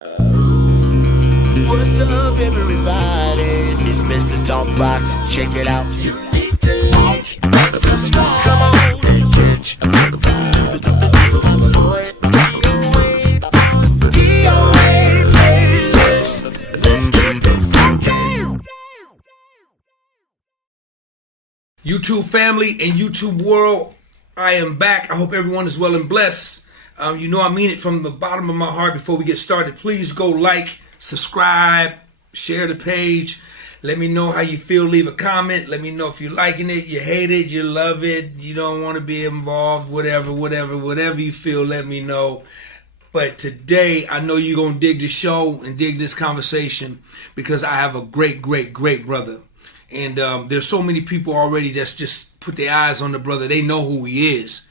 What's up, everybody? It's Mr. Talkbox. Check it out. You need to like and subscribe. Come on and catch a motherfucker. DOA playlist. Let's get the funky. YouTube family and YouTube world, I am back. I hope everyone is well and blessed. You know I mean it from the bottom of my heart. Before we get started, please go like, subscribe, share the page. Let me know how you feel. Leave a comment. Let me know if you're liking it, you hate it, you love it, you don't want to be involved, whatever you feel, let me know. But today, I know you're going to dig the show and dig this conversation because I have a great brother. And there's so many people already that's just put their eyes on the brother. They know who he is.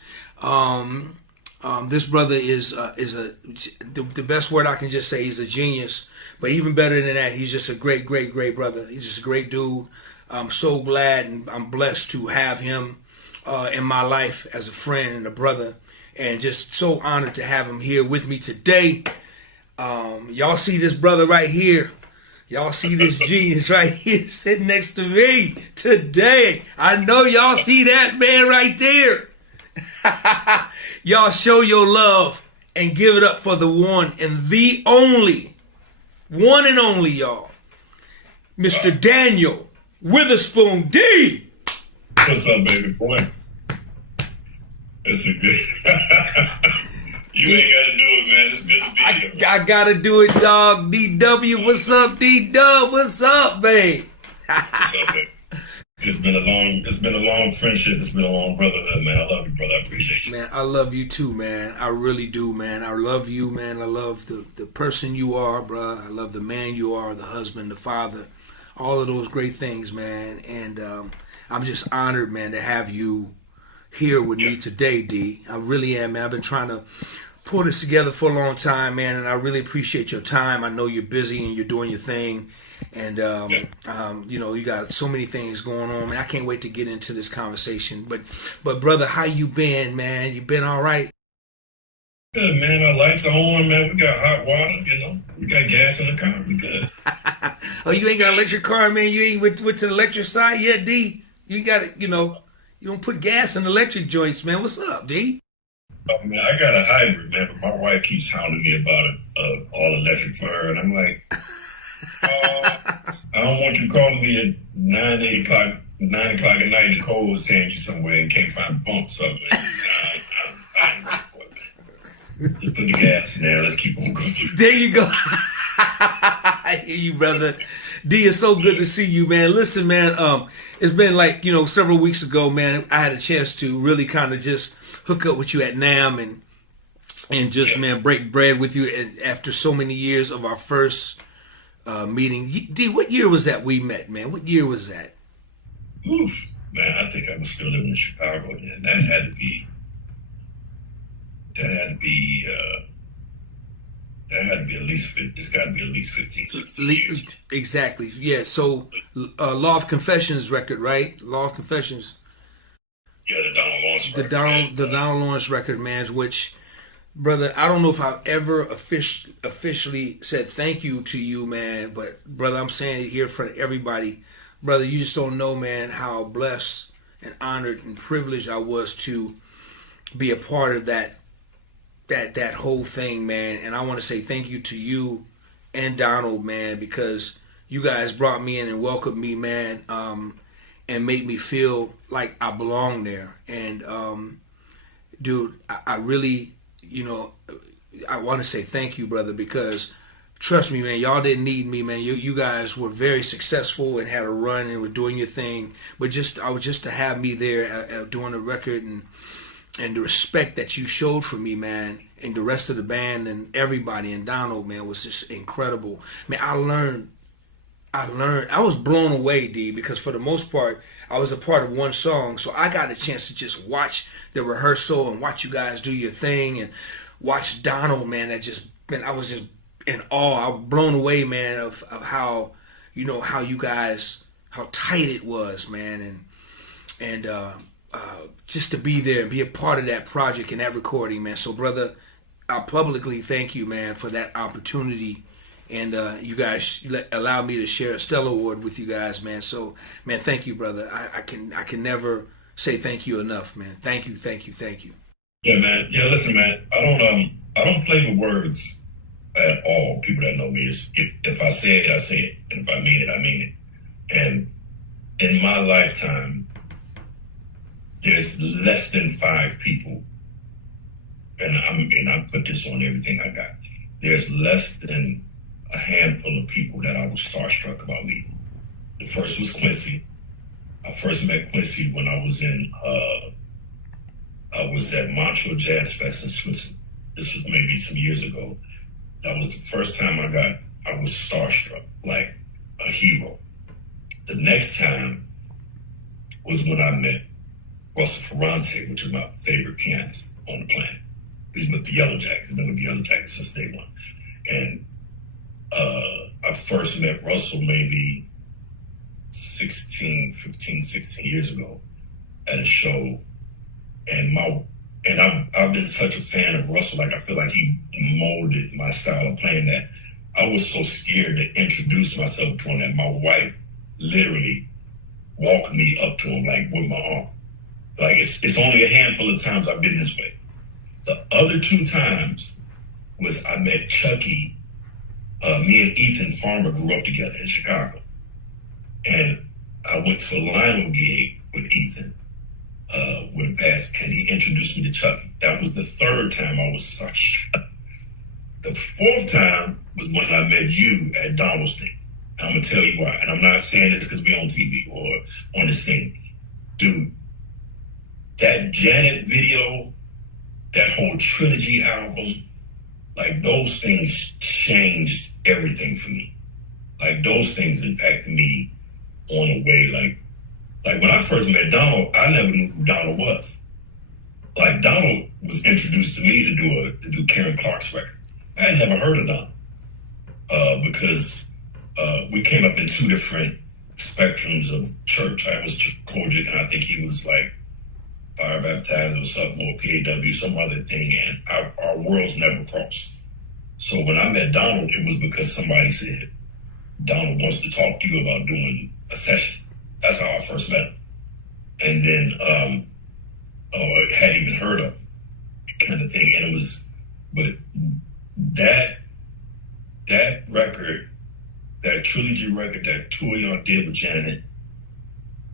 This brother is the best word I can just say. He's a genius, but even better than that, he's just a great brother. He's just a great dude. I'm so glad and I'm blessed to have him in my life as a friend and a brother, and just so honored to have him here with me today. Y'all see this brother right here. Y'all see this genius right here sitting next to me today. I know y'all see that man right there. Y'all show your love and give it up for the one and the only, one and only, y'all, Mr. Daniel Wheatherspoon D. What's up, baby boy? It's a good. You ain't gotta do it, man. It's good to be here. I gotta do it, dog. DW, what's up, D-Dub? What's up, babe? What's up, baby? It's been a long friendship. It's been a long brotherhood, man. I love you, brother. I appreciate you. Man, I love you too, man. I really do, man. I love you, man. I love the person you are, bro. I love the man you are, the husband, the father, all of those great things, man. And I'm just honored, man, to have you here with me today, D. I really am, man. I've been trying to pull this together for a long time, man, and I really appreciate your time. I know you're busy and you're doing your thing. And, you know, you got so many things going on, man. I can't wait to get into this conversation. But brother, how you been, man? You been all right? Good, man. Our lights are on, man. We got hot water, you know. We got gas in the car. We good. Oh, you ain't got an electric car, man? You ain't went to the electric side yet, D? You got it, you know. You don't put gas in electric joints, man. What's up, D? Oh, man, I got a hybrid, man, but my wife keeps hounding me about it, all electric for her. And I'm like, I don't want you calling me at 9 o'clock at night in the cold saying you somewhere and can't find a pump or something. I ain't ready for it, man. Just put the gas in there. Let's keep on going. There you go. I hear you, brother. D, it's so good to see you, man. Listen, man, it's been like, you know, several weeks ago, man, I had a chance to really kind of just hook up with you at NAM and just, man, break bread with you after so many years of our first meeting. D, what year was that we met, man? What year was that? Oof, man, I think I was still living in Chicago then. That had to be at least, it's got to be at least 15, 16 years. Exactly, yeah. So, Law of Confessions record, right? Law of Confessions. Yeah, the Donald Lawrence record. The Donald Lawrence record, man, which, brother, I don't know if I've ever officially said thank you to you, man, but, brother, I'm saying it here for everybody. Brother, you just don't know, man, how blessed and honored and privileged I was to be a part of that whole thing, man. And I want to say thank you to you and Donald, man, because you guys brought me in and welcomed me, man, and made me feel like I belong there. And dude, I really, you know, I want to say thank you, brother, because trust me, man, y'all didn't need me, man. You guys were very successful and had a run and were doing your thing, but I was just to have me there doing the record and the respect that you showed for me, man, and the rest of the band and everybody and Donald, man, was just incredible. Man, I learned, I was blown away, D, because for the most part, I was a part of one song, so I got a chance to just watch the rehearsal and watch you guys do your thing and watch Donald, man, I was just in awe. I was blown away, man, of how, you know, how you guys, how tight it was, man, and just to be there and be a part of that project and that recording, man. So, brother, I publicly thank you, man, for that opportunity. And you guys allowed me to share a Stellar Award with you guys, man. So, man, thank you, brother. I can never say thank you enough, man. Thank you, thank you, thank you. Yeah, man. Yeah, listen, man. I don't play with words at all. People that know me, if I say it, I say it, and if I mean it, I mean it. And in my lifetime, there's less than 5 people, and I put this on everything I got. There's less than a handful of people that I was starstruck about me. The first was Quincy. I first met Quincy when I was at Montreal Jazz Fest in Switzerland. This was maybe some years ago. That was the first time I was starstruck, like a hero. The next time was when I met Russell Ferrante, which is my favorite pianist on the planet. He's with the Yellow Jackets. He's been with the Yellow Jackets since day one. And I first met Russell maybe 16 years ago at a show. And I've been such a fan of Russell. Like, I feel like he molded my style of playing that I was so scared to introduce myself to him that my wife literally walked me up to him, like, with my arm. Like, it's only a handful of times I've been this way. The other 2 times was I met Chucky. Me and Ethan Farmer grew up together in Chicago. And I went to a Lionel gig with Ethan with a pass, and he introduced me to Chucky. That was the 3rd time I was starstruck. The 4th time was when I met you at Donaldson. I'm going to tell you why. And I'm not saying this because we're on TV or on this thing. Dude, that Janet video, that whole trilogy album, like, those things changed everything for me. Like, those things impacted me on a way, like when I first met Donald, I never knew who Donald was. Like, Donald was introduced to me to do Karen Clark's record. I had never heard of Donald because we came up in 2 different spectrums of church. I was Kojic, and I think he was like fire baptized or something, or PAW, some other thing, and our worlds never crossed. So when I met Donald, it was because somebody said, Donald wants to talk to you about doing a session. That's how I first met him. And then, I hadn't even heard of him, kind of thing. And it was, but that record, that trilogy record that 2 of y'all did with Janet,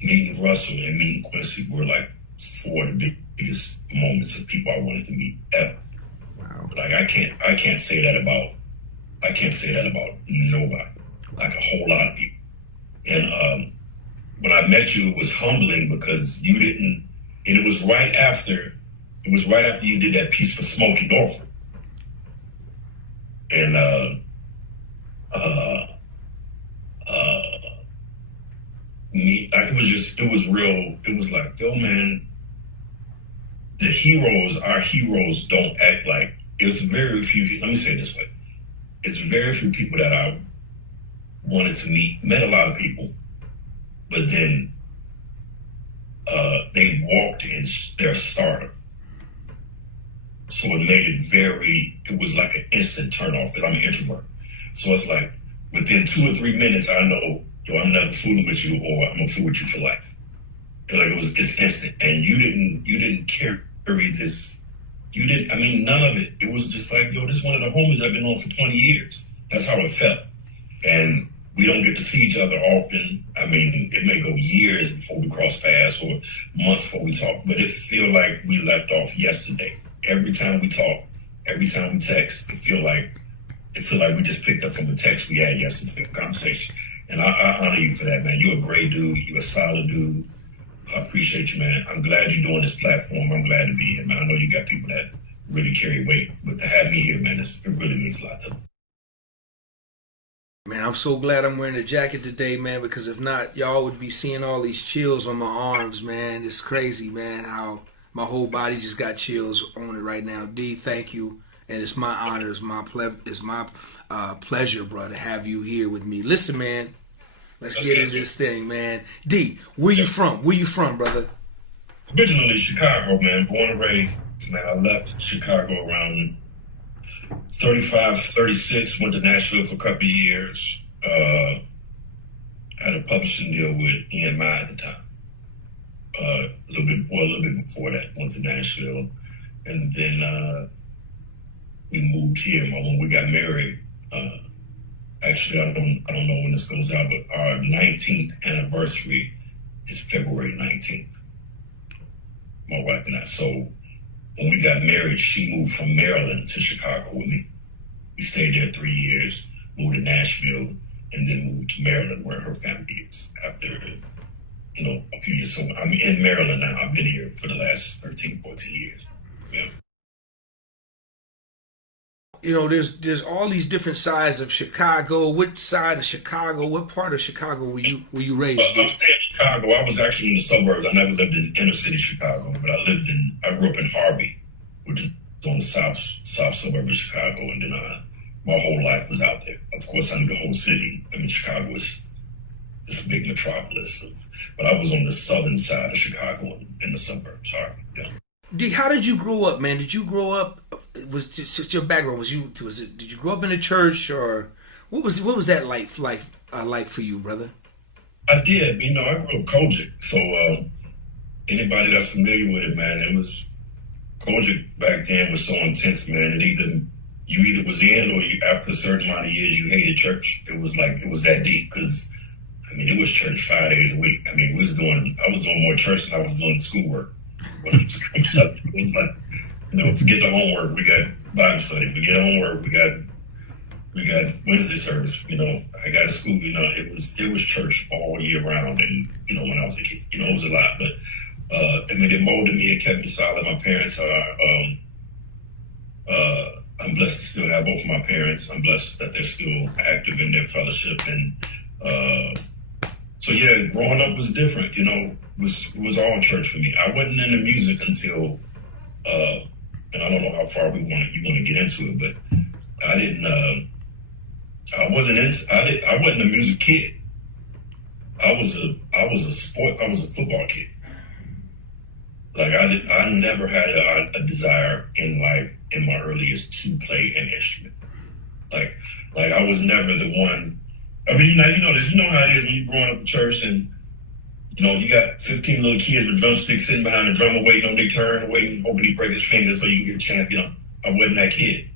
meeting Russell and meeting Quincy were like 4 of the biggest moments of people I wanted to meet ever. Wow. Like, I can't say that about nobody. Like, a whole lot of people. And when I met you, it was humbling because you didn't, and it was right after you did that piece for Smokey Norfolk. And it was like, yo, man, our heroes don't act like, it's very few, let me say it this way, it's very few people that I wanted to meet, met a lot of people, but then they walked in their stardom. So it made it was like an instant turn off because I'm an introvert. So it's like within 2 or 3 minutes, I know, yo, I'm never fooling with you, or I'm gonna fool with you for life. Like, it's instant. And you didn't carry this, none of it. It was just like, yo, this is one of the homies I've been on for 20 years. That's how it felt. And we don't get to see each other often. I mean, it may go years before we cross paths or months before we talk, but it feel like we left off yesterday. Every time we talk, every time we text, it feel like we just picked up from the text we had yesterday, conversation. And I honor you for that, man. You're a great dude. You're a solid dude. I appreciate you, man. I'm glad you're doing this platform. I'm glad to be here, man. I know you got people that really carry weight, but to have me here, man, it really means a lot to them. Man, I'm so glad I'm wearing a jacket today, man, because if not, y'all would be seeing all these chills on my arms, man. It's crazy, man, how my whole body just got chills on it right now. D, thank you. And it's my honor, it's my pleasure, bro, to have you here with me. Listen, man, let's get into this thing, man. D, where you from? Where you from, brother? Originally Chicago, man. Born and raised, man. I left Chicago around 35, 36, went to Nashville for a couple of years. Had a publishing deal with EMI at the time. A little bit before that, went to Nashville. And then we moved here. When we got married, actually, I don't know when this goes out, but our 19th anniversary is February 19th. My wife and I. So when we got married, she moved from Maryland to Chicago with me. We stayed there 3 years, moved to Nashville, and then moved to Maryland where her family is after, a few years. So I'm in Maryland now. I've been here for the last 13, 14 years. Yeah. There's all these different sides of Chicago. What side of Chicago? What part of Chicago were you raised in? I'm saying Chicago. I was actually in the suburbs. I never lived in inner city Chicago, but I grew up in Harvey, which is on the south suburb of Chicago, and then my whole life was out there. Of course, I knew the whole city. I mean, Chicago is this big metropolis, but I was on the southern side of Chicago in the suburbs. Harvey. Yeah. How did you grow up, man? Did you grow up? Was just your background? Did you grow up in a church, or what was that like for you, brother? I did. I grew up Kojic, so anybody that's familiar with it, man, it was Kojic back then was so intense, man. You either was in, or after a certain amount of years you hated church. It was that deep because it was church 5 days a week. I was doing more church than I was doing schoolwork. When it was coming up, it was like, forget the homework. We got Bible study. Forget homework. We got Wednesday service. I got to school. It was church all year round. And when I was a kid, it was a lot. But it molded me. It kept me solid. My parents are. I'm blessed to still have both of my parents. I'm blessed that they're still active in their fellowship. And so yeah, growing up was different. It was all church for me. I wasn't into music until, and I don't know how far you want to get into it, but I didn't. I wasn't a music kid. I was a football kid. Like I never had a desire in life in my earliest to play an instrument. Like I was never the one. How it is when you're growing up in church and you got 15 little kids with drumsticks sitting behind the drummer waiting on their turn, hoping he break his fingers so you can get a chance. I wasn't that kid.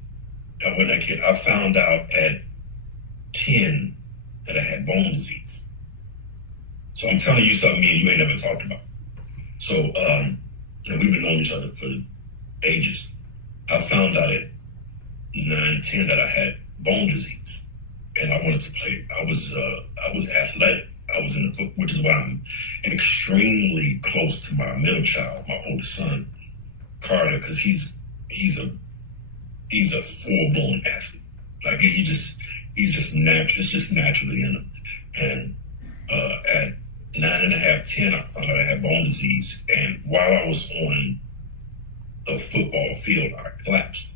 I found out at 10 that I had bone disease. So I'm telling you something me and you ain't never talked about. So we've been knowing each other for ages. I found out at 9, 10 that I had bone disease, and I wanted to play. I was athletic. I was in the foot, which is why I'm extremely close to my middle child, my oldest son, Carter, because he's a full-blown athlete. Like he's just natural. It's just naturally in him. And at 9.5, 10, I found out I had bone disease, and while I was on the football field, I collapsed,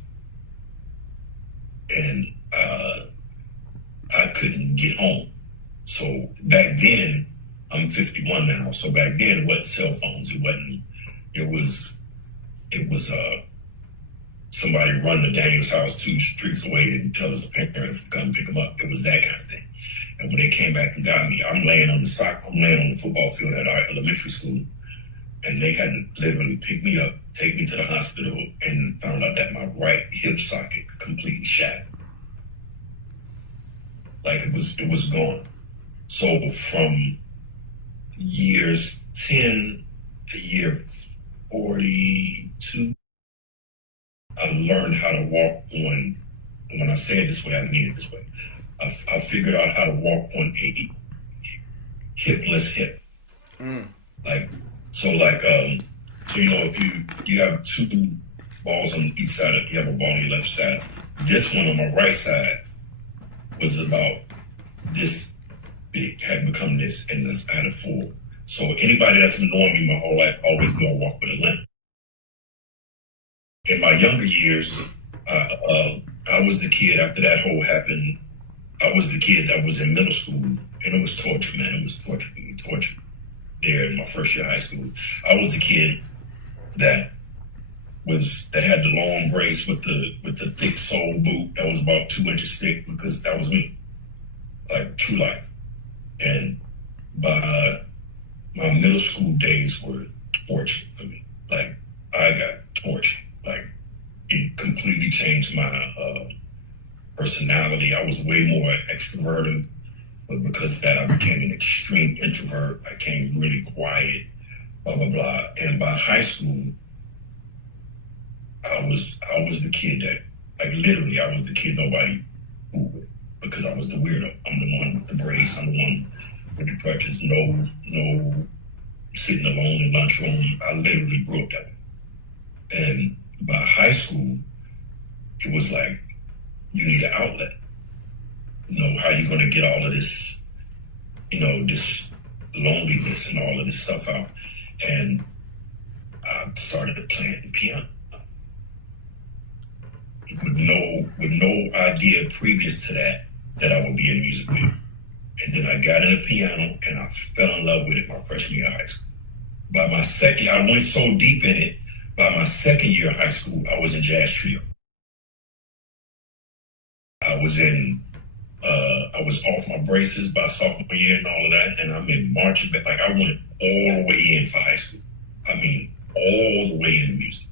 and I couldn't get home. So back then, I'm 51 now. So back then, it wasn't cell phones. It was somebody run to Daniel's house 2 streets away and tell his parents to come pick him up. It was that kind of thing. And when they came back and got me, I'm laying on the football field at our elementary school, and they had to literally pick me up, take me to the hospital, and found out that my right hip socket completely shattered. Like it was gone. So from years 10 to year 42, I learned how to walk on, when I say it this way, I mean it this way. I figured out how to walk on a hipless hip. If you have 2 balls on each side, you have a ball on your left side. This one on my right side was about this big, had become this, and this I had a 4. So anybody that's been knowing me my whole life always know I walk with a limp. In my younger years, I was the kid after that whole happened. I was the kid that was in middle school, and it was torture, man. It was torture there in my first year of high school. I was the kid that was that had the long brace with the thick sole boot that was about 2 inches thick, because that was me, like true life. And by my middle school days were torture for me. Like I got tortured. Like it completely changed my personality. I was way more extroverted, but because of that, I became an extreme introvert. I became really quiet, blah blah blah. And by high school, I was the kid that, like literally, I was the kid nobody fooled with, because I was the weirdo. I'm the one with the brace. I'm the one with the crutches. No sitting alone in lunchroom. I literally grew up that way. And by high school, it was like, you need an outlet. How you gonna get all of this, this loneliness and all of this stuff out? And I started playing the piano with no idea previous to that I would be in music video. And then I got in the piano and I fell in love with it my freshman year of high school. By my second, I went so deep in it. By my second year of high school, I was in jazz trio. I was off my braces by sophomore year and all of that, and I'm in marching band. Like I went all the way in for high school. I mean, all the way in music.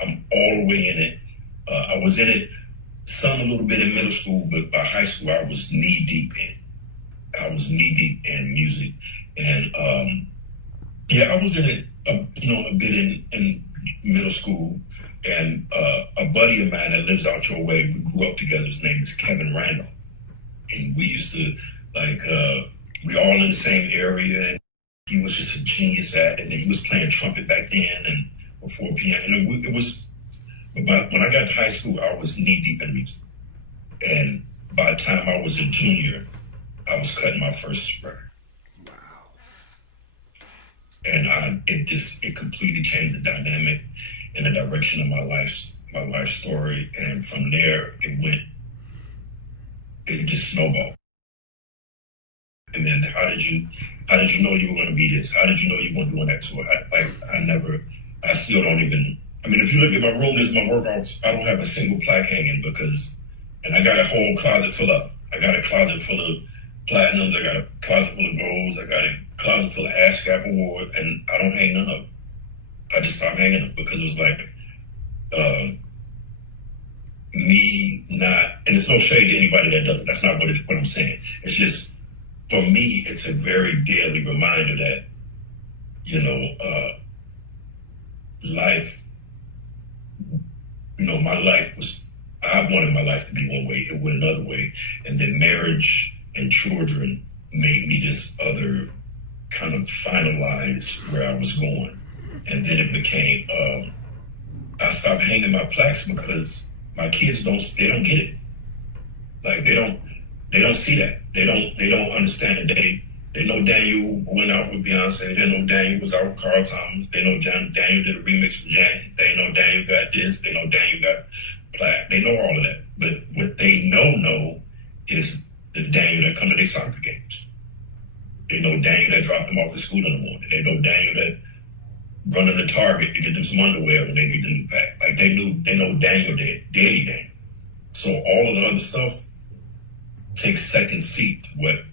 I'm all the way in it. I was in it some a little bit in middle school, but by high school I was knee deep in it. I was knee deep in music, and I was in it, a bit in middle school. And a buddy of mine that lives out your way, we grew up together. His name is Kevin Randall, and we used to we all in the same area. And he was just a genius at it, and he was playing trumpet back then and before piano. And it was. But when I got to high school, I was knee deep in music, and by the time I was a junior, I was cutting my first record. Wow! And it completely changed the dynamic and the direction of my life story. And from there, it just snowballed. And then how did you know you were going to be this? How did you know you weren't doing that tour? I still don't even. I mean, if you look at my room, there's my workouts. I don't have a single plaque hanging and I got a whole closet full of. I got a closet full of platinums. I got a closet full of golds. I got a closet full of ASCAP awards, and I don't hang none of them. I just stopped hanging them because it was like me not, and it's no shade to anybody that doesn't. That's not what I'm saying. It's just, for me, it's a very daily reminder that, life, my life was, I wanted my life to be one way, it went another way. And then marriage and children made me this other kind of finalize where I was going. And then it became, I stopped hanging my plaques because my kids don't get it. Like they don't see that. They don't understand that they know Daniel went out with Beyonce. They know Daniel was out with Carl Thomas. They know Daniel did a remix for Janet. They know Daniel got this. They know Daniel got plaque. They know all of that. But what they know is the Daniel that come to their soccer games. They know Daniel that dropped them off at school in the morning. They know Daniel that running the Target to get them some underwear when they need the new pack. Like they know Daniel did, daily Daniel. So all of the other stuff takes second seat to what,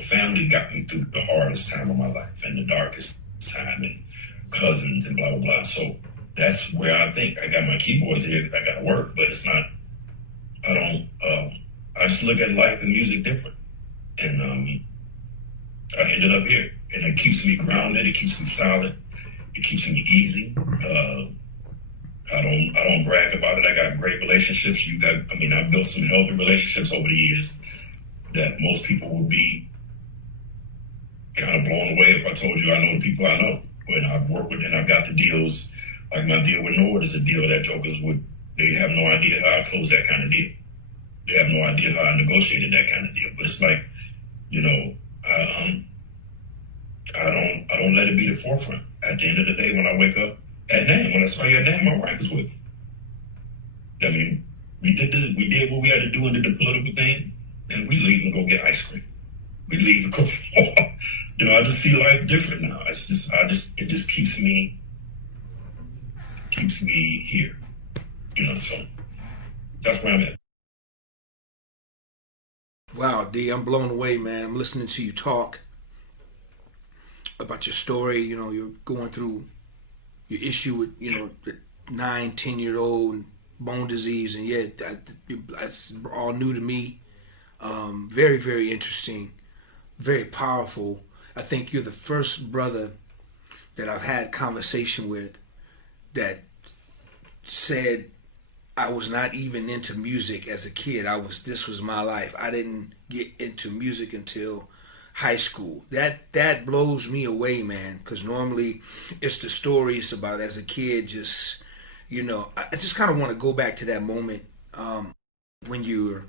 family got me through the hardest time of my life and the darkest time, and cousins and blah, blah, blah. So that's where I think I got my keyboards here because I got to work, but it's not, I just look at life and music different. And I ended up here, and it keeps me grounded. It keeps me solid. It keeps me easy. I don't brag about it. I got great relationships. I built some healthy relationships over the years that most people would be kind of blown away if I told you I know the people I know. When I've worked with, and I've got the deals, like my deal with Nord is a deal that jokers they have no idea how I closed that kind of deal. They have no idea how I negotiated that kind of deal. But it's like, I don't let it be the forefront. At the end of the day, when I wake up at NAM, when I saw you at NAM, my wife was with. I mean, we did what we had to do and did the political thing, and we leave and go get ice cream. We leave and go I just see life different now. It just keeps me keeps me here. So that's where I'm at. Wow, D, I'm blown away, man. I'm listening to you talk about your story. You're going through your issue with, the 9, 10-year-old bone disease, and yeah, that's all new to me. Very, very interesting, very powerful. I think you're the first brother that I've had conversation with that said I was not even into music as a kid. This was my life. I didn't get into music until high school. That blows me away, man, because normally it's the stories about as a kid just, I just kind of want to go back to that moment when you were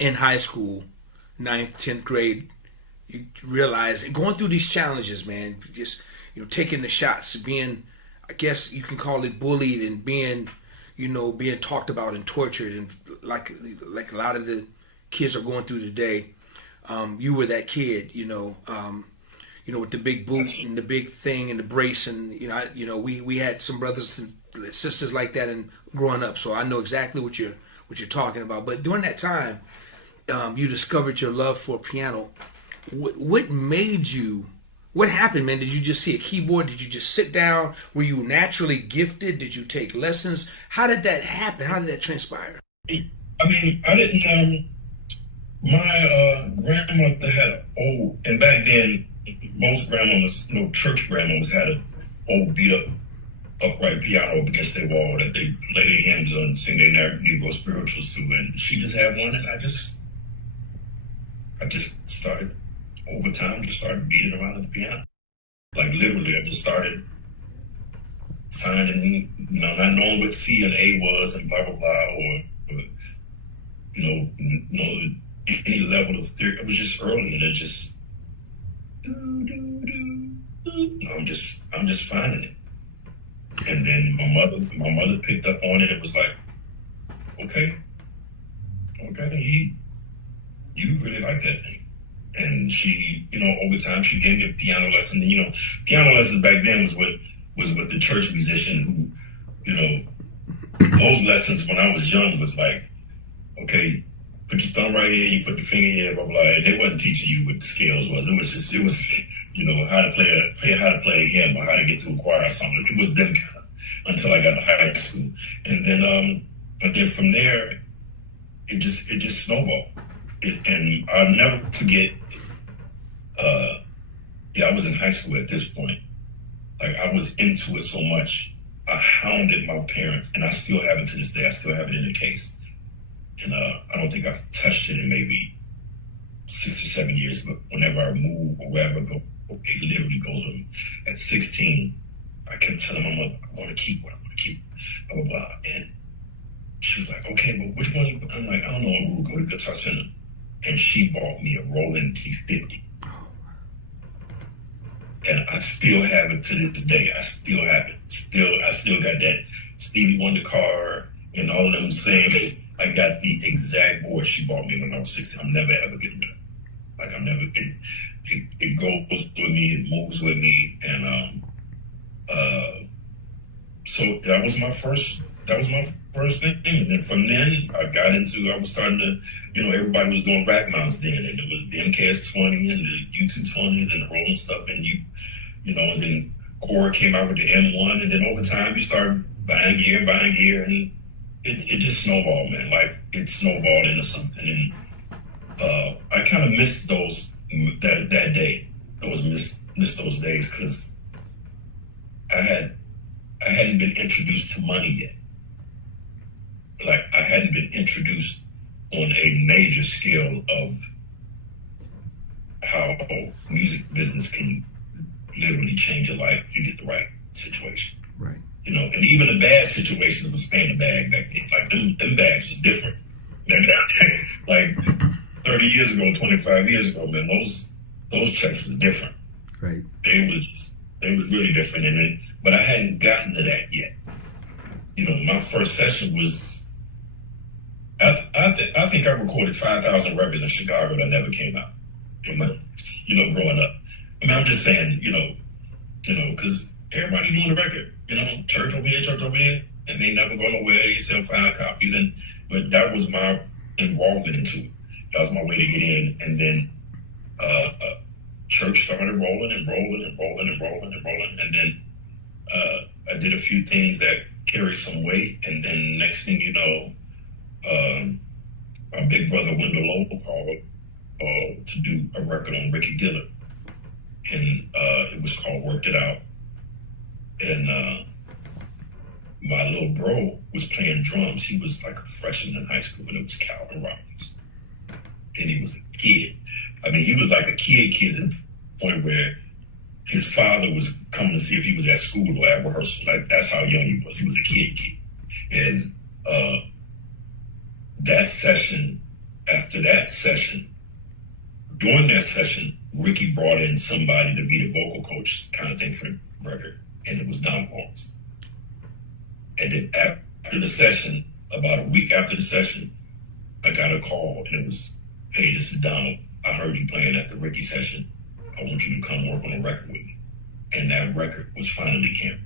in high school, 9th, 10th grade, you realize, going through these challenges, man, just, taking the shots, being, I guess you can call it bullied, and being talked about and tortured, and like a lot of the kids are going through today. You were that kid, with the big boot and the big thing and the brace, and we had some brothers and sisters like that, and growing up, so I know exactly what you're talking about. But during that time, you discovered your love for piano. What made you? What happened, man? Did you just see a keyboard? Did you just sit down? Were you naturally gifted? Did you take lessons? How did that happen? How did that transpire? I mean, I didn't. My grandmother had and back then, most grandmothers, church grandmothers had an old beat up upright piano up against their wall that they play their hymns on, sing their Negro spirituals to, and she just had one, and I just started. Over time, just started beating around the piano. Like literally, I just started finding, not knowing what C and A was and blah, blah, blah, or any level of theory. It was just early, and it just, I'm just finding it. And then my mother picked up on it. It was like, okay, you really like that thing. And she, over time, she gave me a piano lesson. Piano lessons back then was what the church musician who, those lessons when I was young was like, okay, put your thumb right here, you put your finger here, blah, blah, blah. They wasn't teaching you what the scales was. It was how to play a hymn or how to get to a choir song. It was them kind of until I got to high school. And then from there, it just snowballed. And I'll never forget, I was in high school at this point. Like, I was into it so much, I hounded my parents, and I still have it to this day. I still have it in the case. And I don't think I've touched it in maybe 6 or 7 years, but whenever I move or wherever I go, it literally goes with me. At 16, I kept telling my mother, I want to keep what I want to keep, blah, blah, blah. And she was like, okay, but which one? I'm like, I don't know, we'll go to Guitar Center. And she bought me a Roland D50. And I still have it to this day. I still have it. I still got that Stevie Wonder car and all of them same. I got the exact board she bought me when I was 16. I'm never ever getting rid of it. Like, I'm never, it goes with me, it moves with me. And so that was my first thing. And then from then, I was starting to, everybody was doing rack mounts then, and it was the MKS-20 and the U220s and the Roland stuff, and and then Korg came out with the M1, and then over time you start buying gear, and it just snowballed, man. Like, it snowballed into something, and I kind of missed that day. Missed those days because I hadn't been introduced to money yet. Like, I hadn't been introduced on a major scale of how music business can literally change your life if you get the right situation. Right. And even the bad situations was paying a bag back then. Like, them bags was different. Like 30 years ago, 25 years ago, man, those checks was different. Right. They was really different, but I hadn't gotten to that yet. My first session was, I think I recorded 5,000 records in Chicago that never came out. Growing up. I mean, I'm just saying, because everybody doing the record. Church over here, and they never go nowhere. They sell 5 copies, but that was my involvement into it. That was my way to get in, and then church started rolling, and then I did a few things that carried some weight, and then next thing you know, my big brother Wendell Lowe called to do a record on Ricky Dillard, and it was called Worked It Out. And my little bro was playing drums. He was like a freshman in high school, and it was Calvin Robbins. And he was a kid. I mean, he was like a kid to the point where his father was coming to see if he was at school or at rehearsal. Like, that's how young he was. He was a kid. And during that session, Ricky brought in somebody to be the vocal coach kind of thing for the record, and it was Don Lawrence. And then after the session, about a week after the session, I got a call, and it was, "Hey, this is Donald. I heard you playing at the Ricky session. I want you to come work on a record with me." And that record was Finally Camp.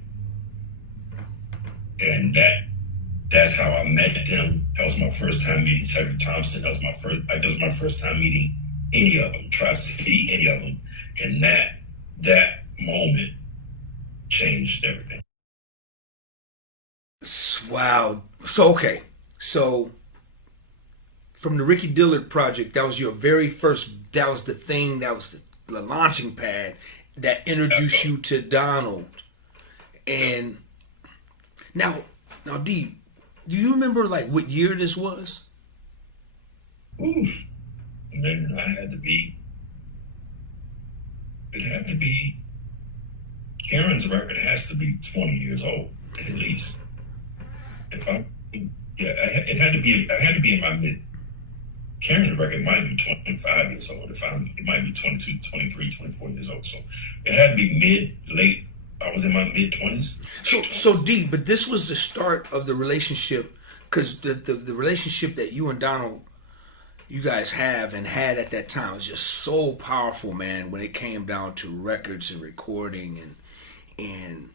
And that's how I met them. That was my first time meeting Cedric Thompson. That was my first time meeting any of them, Tri-City, any of them. And that moment changed everything. Wow. So from the Ricky Dillard project, that was your very first, that was the thing, that was the launching pad that introduced you to Donald. And now D, do you remember like what year this was? Oof. Man, it had to be, Karen's record has to be 20 years old, at least. It had to be in my mid, Karen's record might be 25 years old. It might be 22, 23, 24 years old. So it had to be late. I was in my mid 20s. So D, but this was the start of the relationship, because the relationship that you and Donald, you guys have and had at that time was just so powerful, man, when it came down to records and recording, and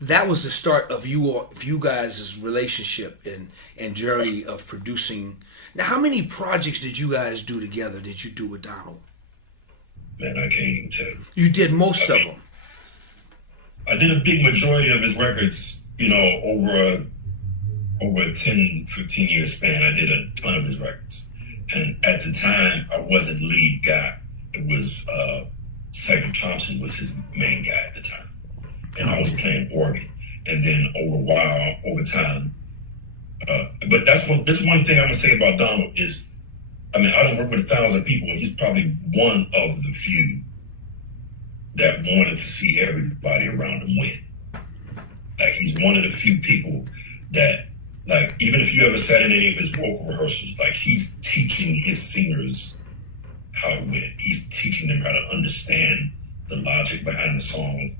that was the start of you guys' relationship and journey of producing. Now, how many projects did you guys do together? Did you do with Donald? Man, I can't even tell you. You did most of them. I did a big majority of his records, over a 10, 15 year span. I did a ton of his records. And at the time, I wasn't lead guy. It was Cedric Thompson was his main guy at the time. And I was playing organ. And then over time, but this one thing I'm gonna say about Donald is, I don't work with 1,000 people, and he's probably one of the few that wanted to see everybody around him win. Like, he's one of the few people that, like, even if you ever sat in any of his vocal rehearsals, like, he's teaching his singers how to win. He's teaching them how to understand the logic behind the song.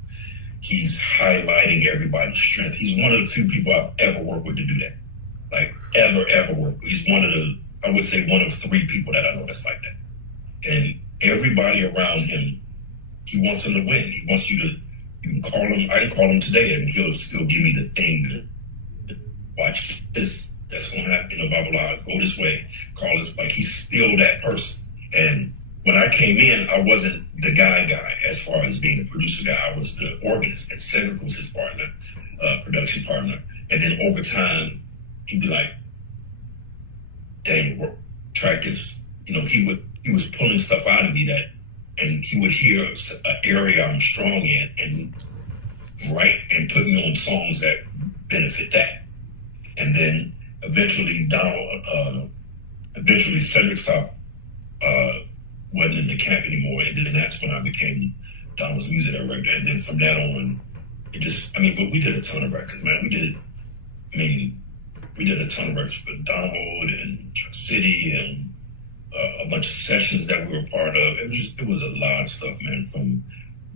He's highlighting everybody's strength. He's one of the few people I've ever worked with to do that. Like, ever worked with. He's I would say one of 3 people that I know that's like that. And everybody around him, he wants them to win. He wants you can call him, I can call him today and he'll still give me the thing to watch this, that's gonna happen, blah, blah, blah, go this way, call this, like, he's still that person. And when I came in, I wasn't the guy as far as being a producer guy. I was the organist, and Cedric was his partner, production partner. And then over time, he'd be like, "Dang, track this." He was pulling stuff out of me and he would hear an area I'm strong in and write and put me on songs that benefit that. And then eventually Cedric stopped, wasn't in the camp anymore, and then that's when I became Donald's music director. And then from that on, but we did a ton of records, man. We did a ton of records for Donald and Tri-City and a bunch of sessions that we were part of. It was a lot of stuff, man, from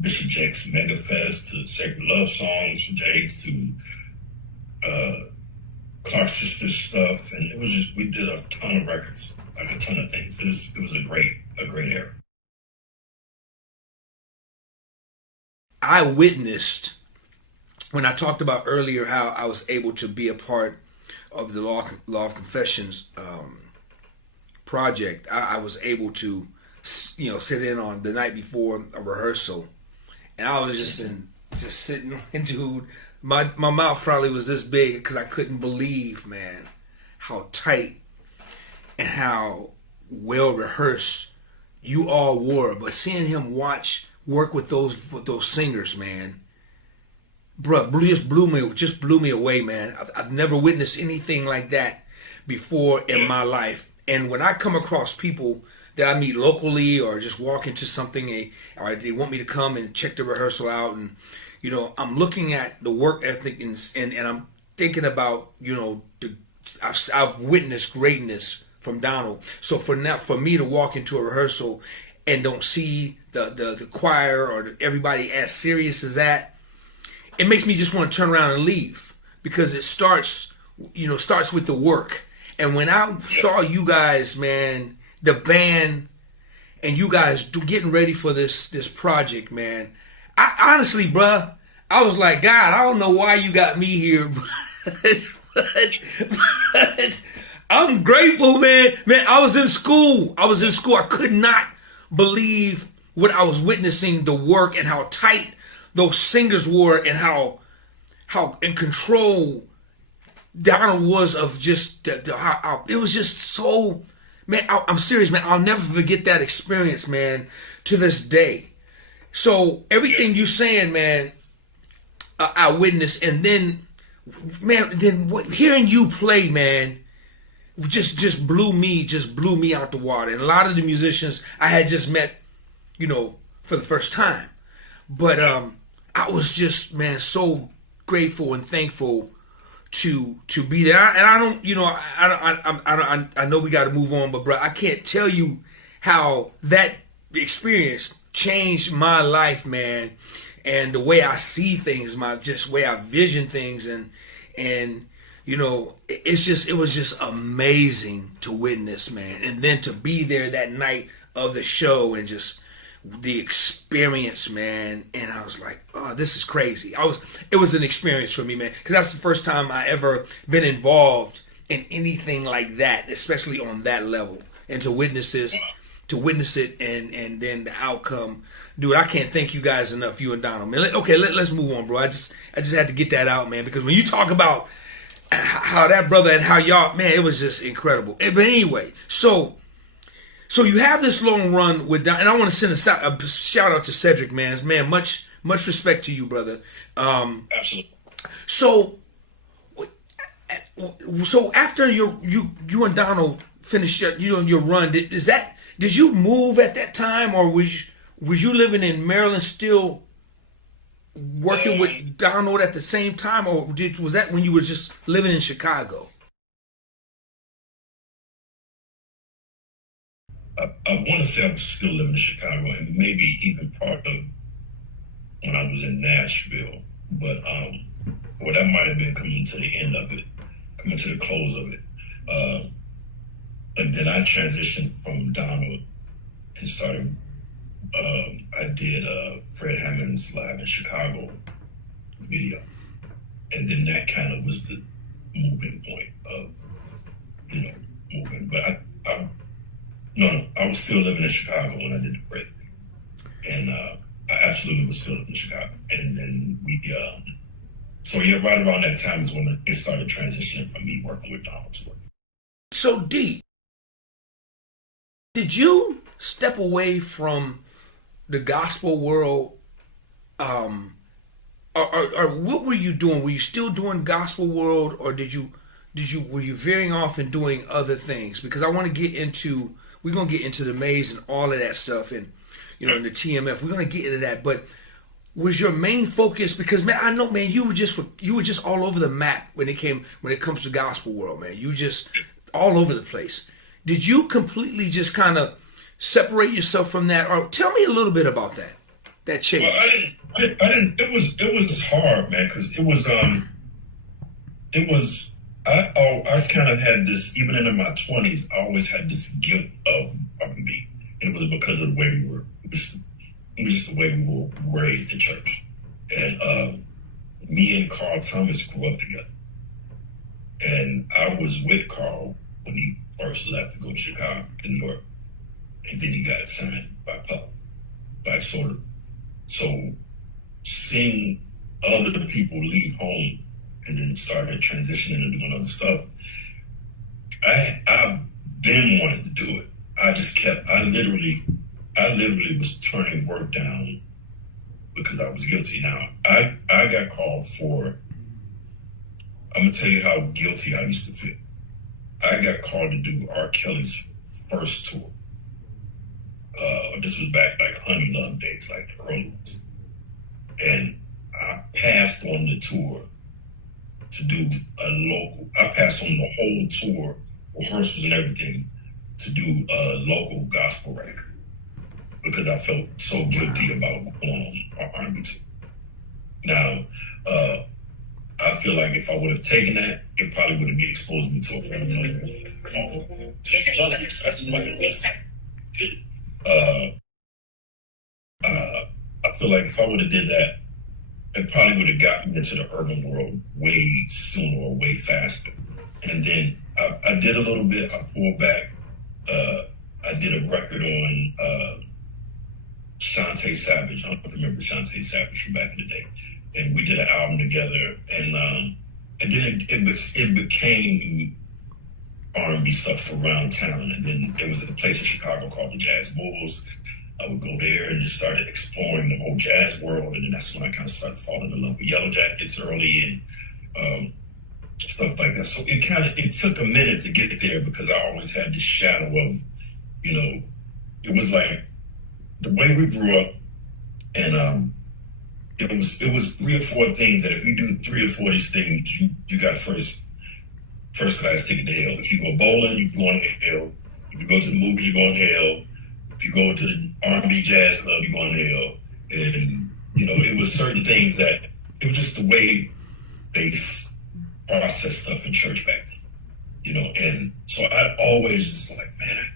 Bishop Jake's Mega Fest to Sacred Love Songs for Jake's to Clark Sisters stuff. And we did a ton of records, like a ton of things. It was a great era. I witnessed when I talked about earlier how I was able to be a part of the Law of Confessions project, I was able to, sit in on the night before a rehearsal, and I was just sitting, and dude, my mouth probably was this big because I couldn't believe, man, how tight and how well rehearsed you all were. But seeing him work with those singers, man, bruh, just blew me away, man. I've never witnessed anything like that before in my life. And when I come across people that I meet locally or just walk into something, or they want me to come and check the rehearsal out, and I'm looking at the work ethic and I'm thinking about I've witnessed greatness from Donald. So for me to walk into a rehearsal and don't see the choir or everybody as serious as that, it makes me just want to turn around and leave, because it starts with the work. And when I saw you guys, man, the band, and you guys getting ready for this project, man, I honestly, bruh, I was like, God, I don't know why you got me here, but I'm grateful, man. Man, I was in school. I could not believe what I was witnessing, the work and how tight those singers were, and how in control Donald was of just how it was just so, man. I'm serious, man. I'll never forget that experience, man, to this day. So everything you saying, man, I witnessed, and then, man, hearing you play, man, just blew me out the water. And a lot of the musicians I had just met, for the first time, but I was just, man, so grateful and thankful to be there. And I don't, I know we got to move on, but bro, I can't tell you how that experience changed my life, man, and the way I see things, way I vision things, and it was just amazing to witness, man, and then to be there that night of the show and just the experience, man. And I was like, oh, this is crazy. It was an experience for me, man, because that's the first time I ever been involved in anything like that, especially on that level. And to witness it and then the outcome, dude, I can't thank you guys enough, you and Donald, man. Okay, let's move on, bro. I just had to get that out, man, because when you talk about how that brother and how y'all, man, it was just incredible. But anyway, so you have this long run with Don, and I want to send a shout out to Cedric, man. Man, much respect to you, brother. Absolutely. So after you and Donald finished your run, did you move at that time, or was you living in Maryland still working with Donald at the same time, or was that when you were just living in Chicago? I want to say I was still living in Chicago, and maybe even part of when I was in Nashville. But that might have been coming to the end of it, coming to the close of it. And then I transitioned from Donald and started. I did Fred Hammond's Live in Chicago video, and then that kind of was the moving point of moving. But I was still living in Chicago when I did the Fred thing, and I absolutely was still living in Chicago. And then right around that time is when it started transitioning from me working with Donald to work. So D, did you step away from the gospel world, or what were you doing? Were you still doing gospel world, or were you veering off and doing other things? Because we're gonna get into the maze and all of that stuff, and in the TMF, we're gonna get into that. But was your main focus? Because, man, I know, man, you were just all over the map when it comes to gospel world, man. You just all over the place. Did you completely just kind of separate yourself from that? Or tell me a little bit about that change. Well, I didn't. It was hard, man, because I kind of had this, even into my 20s, I always had this guilt of R&B. And it was because of the way it was just the way we were raised in church. And me and Carl Thomas grew up together. And I was with Carl when he first left to go to Chicago, to New York. And then he got signed by Puff, by Soda. So seeing other people leave home and then started transitioning and doing other stuff, I've been wanting to do it. I literally was turning work down because I was guilty. Now, I got called for, I'm gonna tell you how guilty I used to feel. I got called to do R. Kelly's first tour. This was back like Honey Love days, like the early ones. And I passed on the tour to do I passed on the whole tour, rehearsals and everything, to do a local gospel record because I felt so guilty about going on R&B tour. Now, I feel like if I would have taken that, it probably would have exposed me to a I feel like if I would have did that, it probably would have gotten me into the urban world way sooner or way faster. And then I did a little bit, I pulled back. I did a record on Shantae Savage. I don't know if you remember Shantae Savage from back in the day. And we did an album together, and then it became R&B stuff around town. And then there was a place in Chicago called the Jazz Bulls. I would go there and just started exploring the whole jazz world, and then that's when I kind of started falling in love with Yellow Jackets early and stuff like that. So it took a minute to get there because I always had this shadow of, it was like the way we grew up, and it was 3 or 4 things that if you do 3 or 4 of these things, you got first class ticket to hell. If you go bowling, you go on hell. If you go to the movies, you go on hell. If you go to the R&B jazz club, you go on hell. And it was certain things that it was just the way they process stuff in church back then. And so I always just like, man,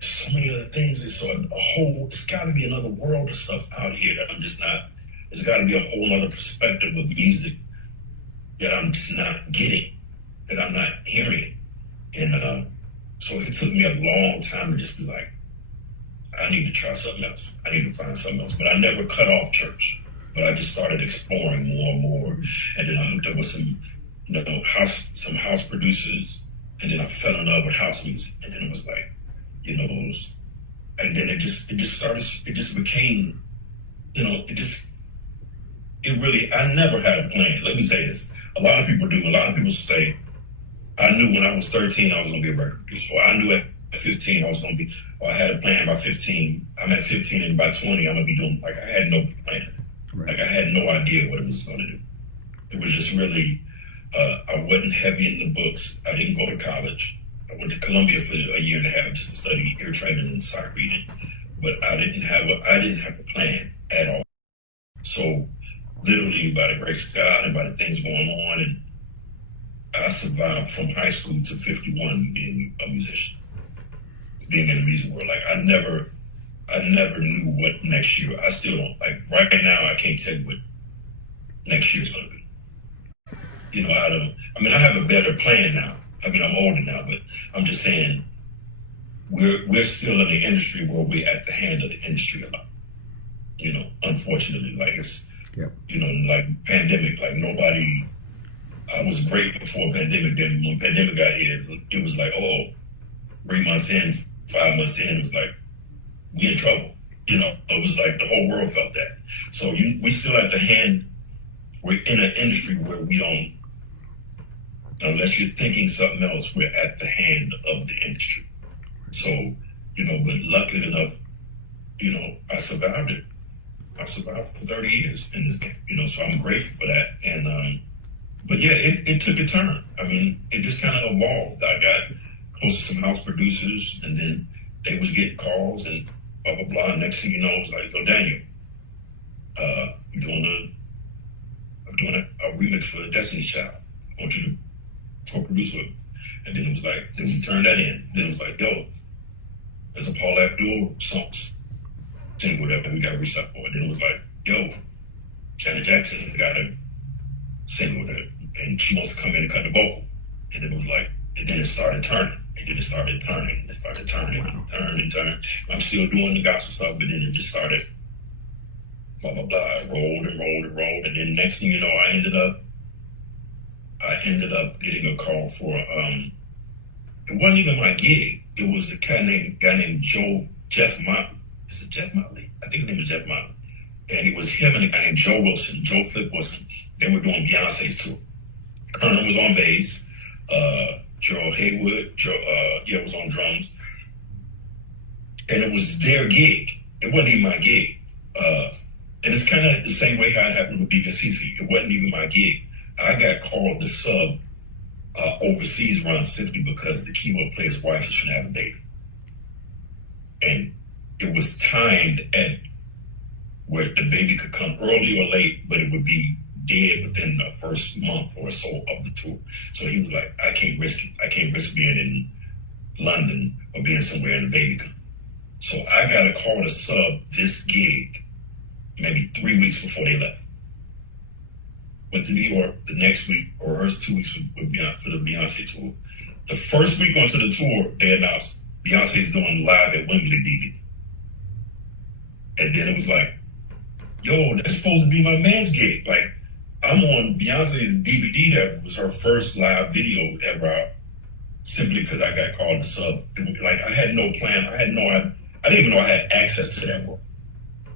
so many other things. There's it's got to be another world of stuff out here that I'm just not. There's got to be a whole other perspective of music that I'm just not getting, that I'm not hearing. And so it took me a long time to just be like, I need to try something else. I need to find something else. But I never cut off church. But I just started exploring more and more. And then I hooked up with some house producers. And then I fell in love with house music. And then it was like, and then it just became, I never had a plan. Let me say this. A lot of people do. A lot of people say, I knew when I was 13 I was going to be a record producer. Or I knew at 15 I was going to be, or I had a plan by 15. I'm at 15 and by 20 I'm going to be doing, like I had no plan. Right. Like I had no idea what it was going to do. It was just really, I wasn't heavy in the books. I didn't go to college. I went to Columbia for a year and a half just to study ear training and sight reading. But I didn't have a plan at all. So literally by the grace of God and by the things going on, and I survived from high school to 51 being a musician, being in the music world. Like I never knew what next year. I still don't. Like right now, I can't tell you what next year's going to be. I have a better plan now. I'm older now, but I'm just saying we're still in the industry where we're at the hand of the industry a lot. Unfortunately, like it's, yep. Like pandemic, like nobody. I was great before pandemic. Then when pandemic got here, it was like, 3 months in, 5 months in, it was like, we in trouble. It was like the whole world felt that. So we still at the hand. We're in an industry where we don't, unless you're thinking something else, we're at the hand of the industry. So, but luckily enough, I survived it. I survived for 30 years in this game, so I'm grateful for that. And, but yeah, it took a turn. It just kind of evolved. I got close to some house producers, and then they was getting calls and blah, blah, blah. And next thing you know, it was like, Daniel, I'm doing a remix for Destiny's Child. I want you to co-produce with. And then it was like, then we turned that in. Then it was like, there's a Paul Abdul song, single that we got reached out for. And then it was like, Janet Jackson got a sing with her, and she wants to come in and cut the vocal. And it was like, and then it started turning, and then it started turning, and it started turning, and turning and turning. I'm still doing the gospel stuff, but then it just started, blah, blah, blah. I rolled and rolled and rolled, and then next thing you know, I ended up getting a call for, it wasn't even my gig. It was a guy named Jeff Motley. Is it Jeff Motley? I think his name is Jeff Motley. And it was him and a guy named Joe Flip Wilson. They were doing Beyonce's tour. Kerner was on bass. Joe Haywood, was on drums. And it was their gig. It wasn't even my gig. And it's kind of the same way how it happened with BVCC. It wasn't even my gig. I got called to sub overseas run simply because the keyboard player's wife was trying to have a baby. And it was timed at where the baby could come early or late, but it would be dead within the first month or so of the tour. So he was like, I can't risk it. I can't risk being in London or being somewhere and the baby come. So I got a call to sub this gig maybe 3 weeks before they left. Went to New York the next week, or rehearsed 2 weeks for the Beyonce tour. The first week onto the tour, they announced Beyonce's doing live at Wembley DVD. And then it was like, yo, that's supposed to be my man's gig. Like, I'm on Beyonce's DVD that was her first live video ever out, simply because I got called to sub. Like, I had no plan. I didn't even know I had access to that world.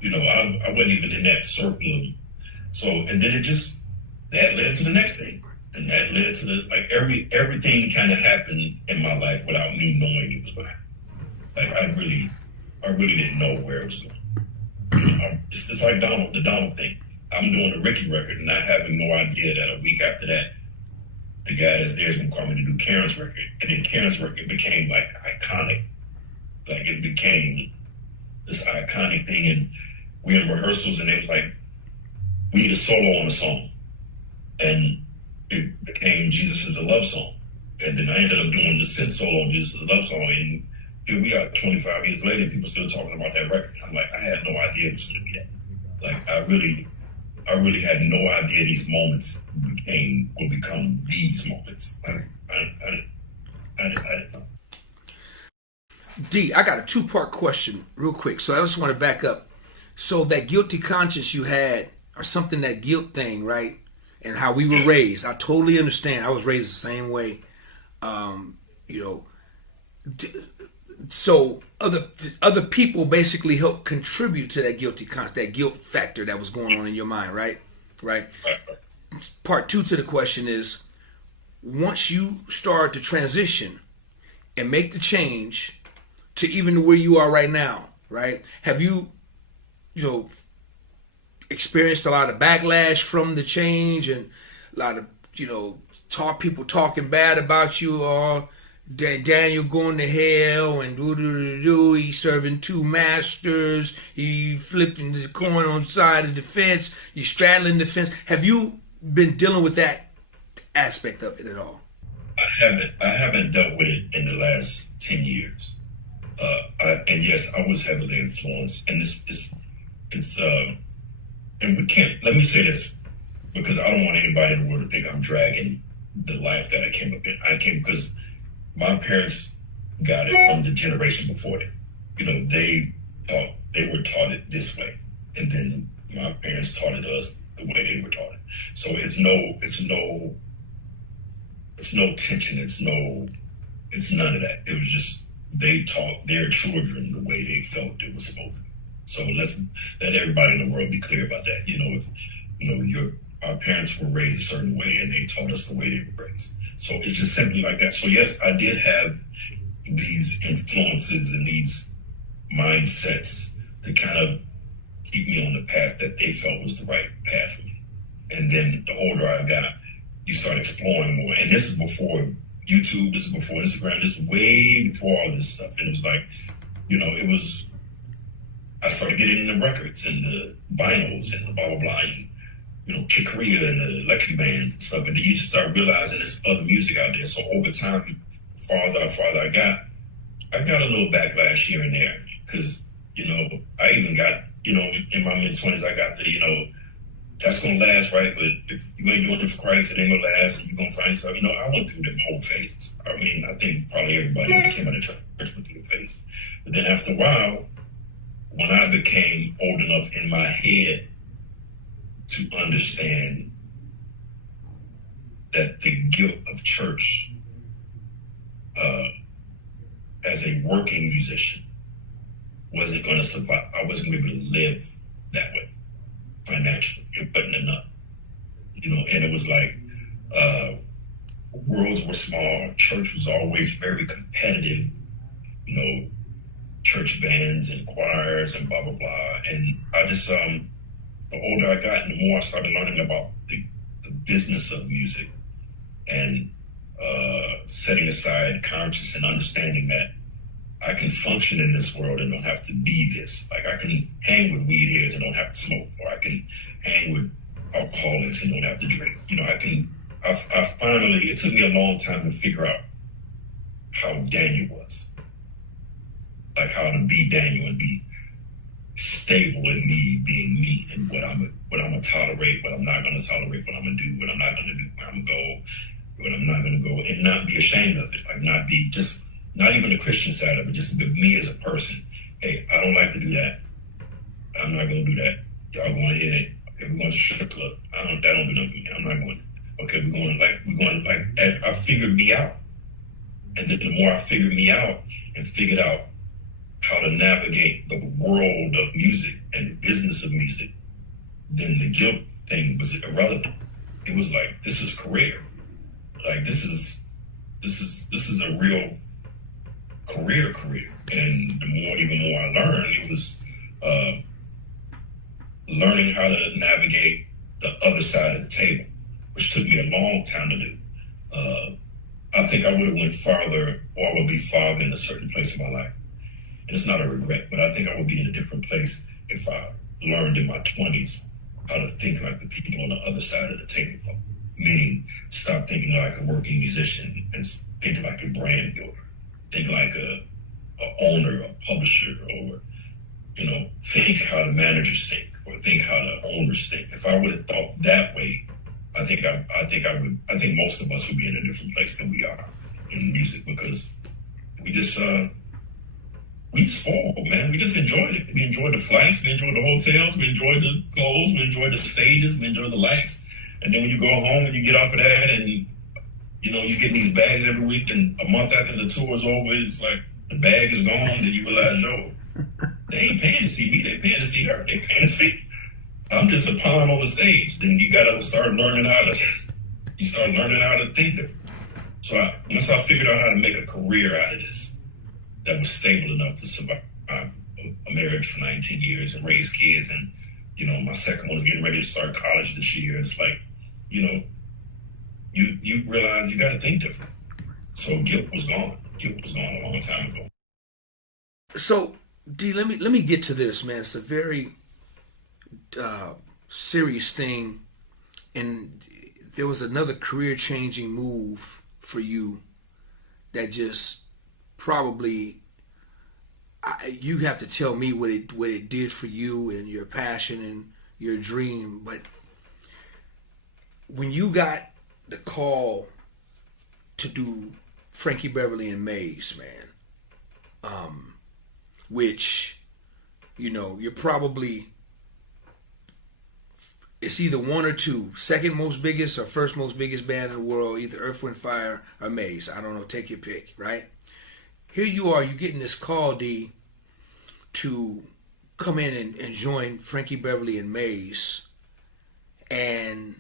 You know, I wasn't even in that circle of, so, and then that led to the next thing. And that led to everything kind of happened in my life without me knowing it was going to happen. Like, I really didn't know where it was going. You know, it's just like the Donald thing. I'm doing a Ricky record and not having no idea that a week after that, the guy that's there is going to call me to do Karen's record. And then Karen's record became like iconic. Like, it became this iconic thing. And we're in rehearsals and it was like, we need a solo on a song. And it became Jesus is a Love Song. And then I ended up doing the synth solo on Jesus is a Love Song. And here we are 25 years later, people still talking about that record. I'm like, I had no idea it was going to be that. Like, I really had no idea these moments would become these moments. Like, I didn't know. D, I got a two-part question real quick. So I just want to back up. So that guilty conscience you had, or something, that guilt thing, right? And how we were raised. I totally understand. I was raised the same way. So other people basically helped contribute to that guilty conscience, that guilt factor that was going on in your mind, right? Right. Part two to the question is, once you start to transition and make the change to even where you are right now, right? Have you experienced a lot of backlash from the change and a lot of, people talking bad about you, or Daniel going to hell and he's serving two masters, he flipping the coin on the side of the fence, you straddling the fence. Have you been dealing with that aspect of it at all? I haven't dealt with it in the last 10 years. And yes, I was heavily influenced, and and we can't, let me say this, because I don't want anybody in the world to think I'm dragging the life that I came up in. Because my parents got it from the generation before them. They were taught it this way. And then my parents taught it us the way they were taught it. So it's no tension. It's none of that. It was just, they taught their children the way they felt it was supposed to be. So let's let everybody in the world be clear about that. Our parents were raised a certain way and they taught us the way they were raised. So it's just simply like that. So yes, I did have these influences and these mindsets to kind of keep me on the path that they felt was the right path for me. And then the older I got, you start exploring more. And this is before YouTube, this is before Instagram, this is way before all of this stuff. And it was like, I started getting into records and the vinyls and the blah, blah, blah, and, Chick Corea and the electric bands and stuff. And then you just start realizing there's other music out there. So over time, farther I got a little backlash here and there. Because, I even got, in my mid-20s, I got the that's gonna last, right? But if you ain't doing it for Christ, it ain't gonna last, and you're gonna find yourself. You know, I went through them whole phases. I mean, I think probably everybody that came out of church went through the phases. But then after a while, when I became old enough in my head to understand that the guilt of church as a working musician wasn't going to survive. I wasn't going to be able to live that way financially. It wasn't enough, you know. And it was like worlds were small. Church was always very competitive, you know, church bands and choirs and blah blah blah. And I just the older I got, and the more I started learning about the business of music and setting aside conscious and understanding that I can function in this world and don't have to be this. Like I can hang with weed heads and don't have to smoke, or I can hang with alcoholics and don't have to drink. You know, I finally, it took me a long time to figure out how Daniel was. Like how to be Daniel and be stable in me being me, and what I'm gonna tolerate, what I'm not gonna tolerate, what I'm gonna do, what I'm not gonna do, where I'm gonna go, what I'm not gonna go, and not be ashamed of it. Like not be just, not even the Christian side of it, just me as a person. Hey, I don't like to do that. I'm not gonna do that. Y'all going ahead. Okay, we're going to strip club. That don't do nothing for me. I'm not going. Okay, we're going like I figured me out. And then the more I figured me out and figured out how to navigate the world of music and business of music, then the guilt thing was irrelevant. It was like, this is career. Like this is a real career. And even more I learned, it was learning how to navigate the other side of the table, which took me a long time to do. I think I would have went farther, or I would be farther in a certain place in my life. And it's not a regret, but I think I would be in a different place if I learned in my 20s how to think like the people on the other side of the table. Meaning, stop thinking like a working musician and think like a brand builder. Think like a owner, a publisher, or, you know, think how the managers think, or think how the owners think. If I would have thought that way, I think most of us would be in a different place than we are in music, because we just we spoiled, man. We just enjoyed it. We enjoyed the flights, we enjoyed the hotels, we enjoyed the clothes, we enjoyed the stages, we enjoyed the lights. And then when you go home and you get off of that, and you know, you get these bags every week, and a month after the tour is over, it's like the bag is gone, then you realize, yo, they ain't paying to see me, they paying to see her, they paying to see. I'm just a pawn on the stage. Then you gotta start learning how to think different. So once I figured out how to make a career out of this that was stable enough to survive a marriage for 19 years and raise kids, and you know, my second one is getting ready to start college this year. It's like, you know, you realize you got to think different. So guilt was gone. Guilt was gone a long time ago. So D, let me get to this, man. It's a very serious thing, and there was another career-changing move for you that just probably you have to tell me what it did for you and your passion and your dream. But when you got the call to do Frankie Beverly and Maze, man, which, you know, you're probably, it's either one or two, second most biggest or first most biggest band in the world, either Earth, Wind, Fire or Maze. I don't know, take your pick, right? Here you are, you're getting this call, D, to come in and join Frankie Beverly and Maze, and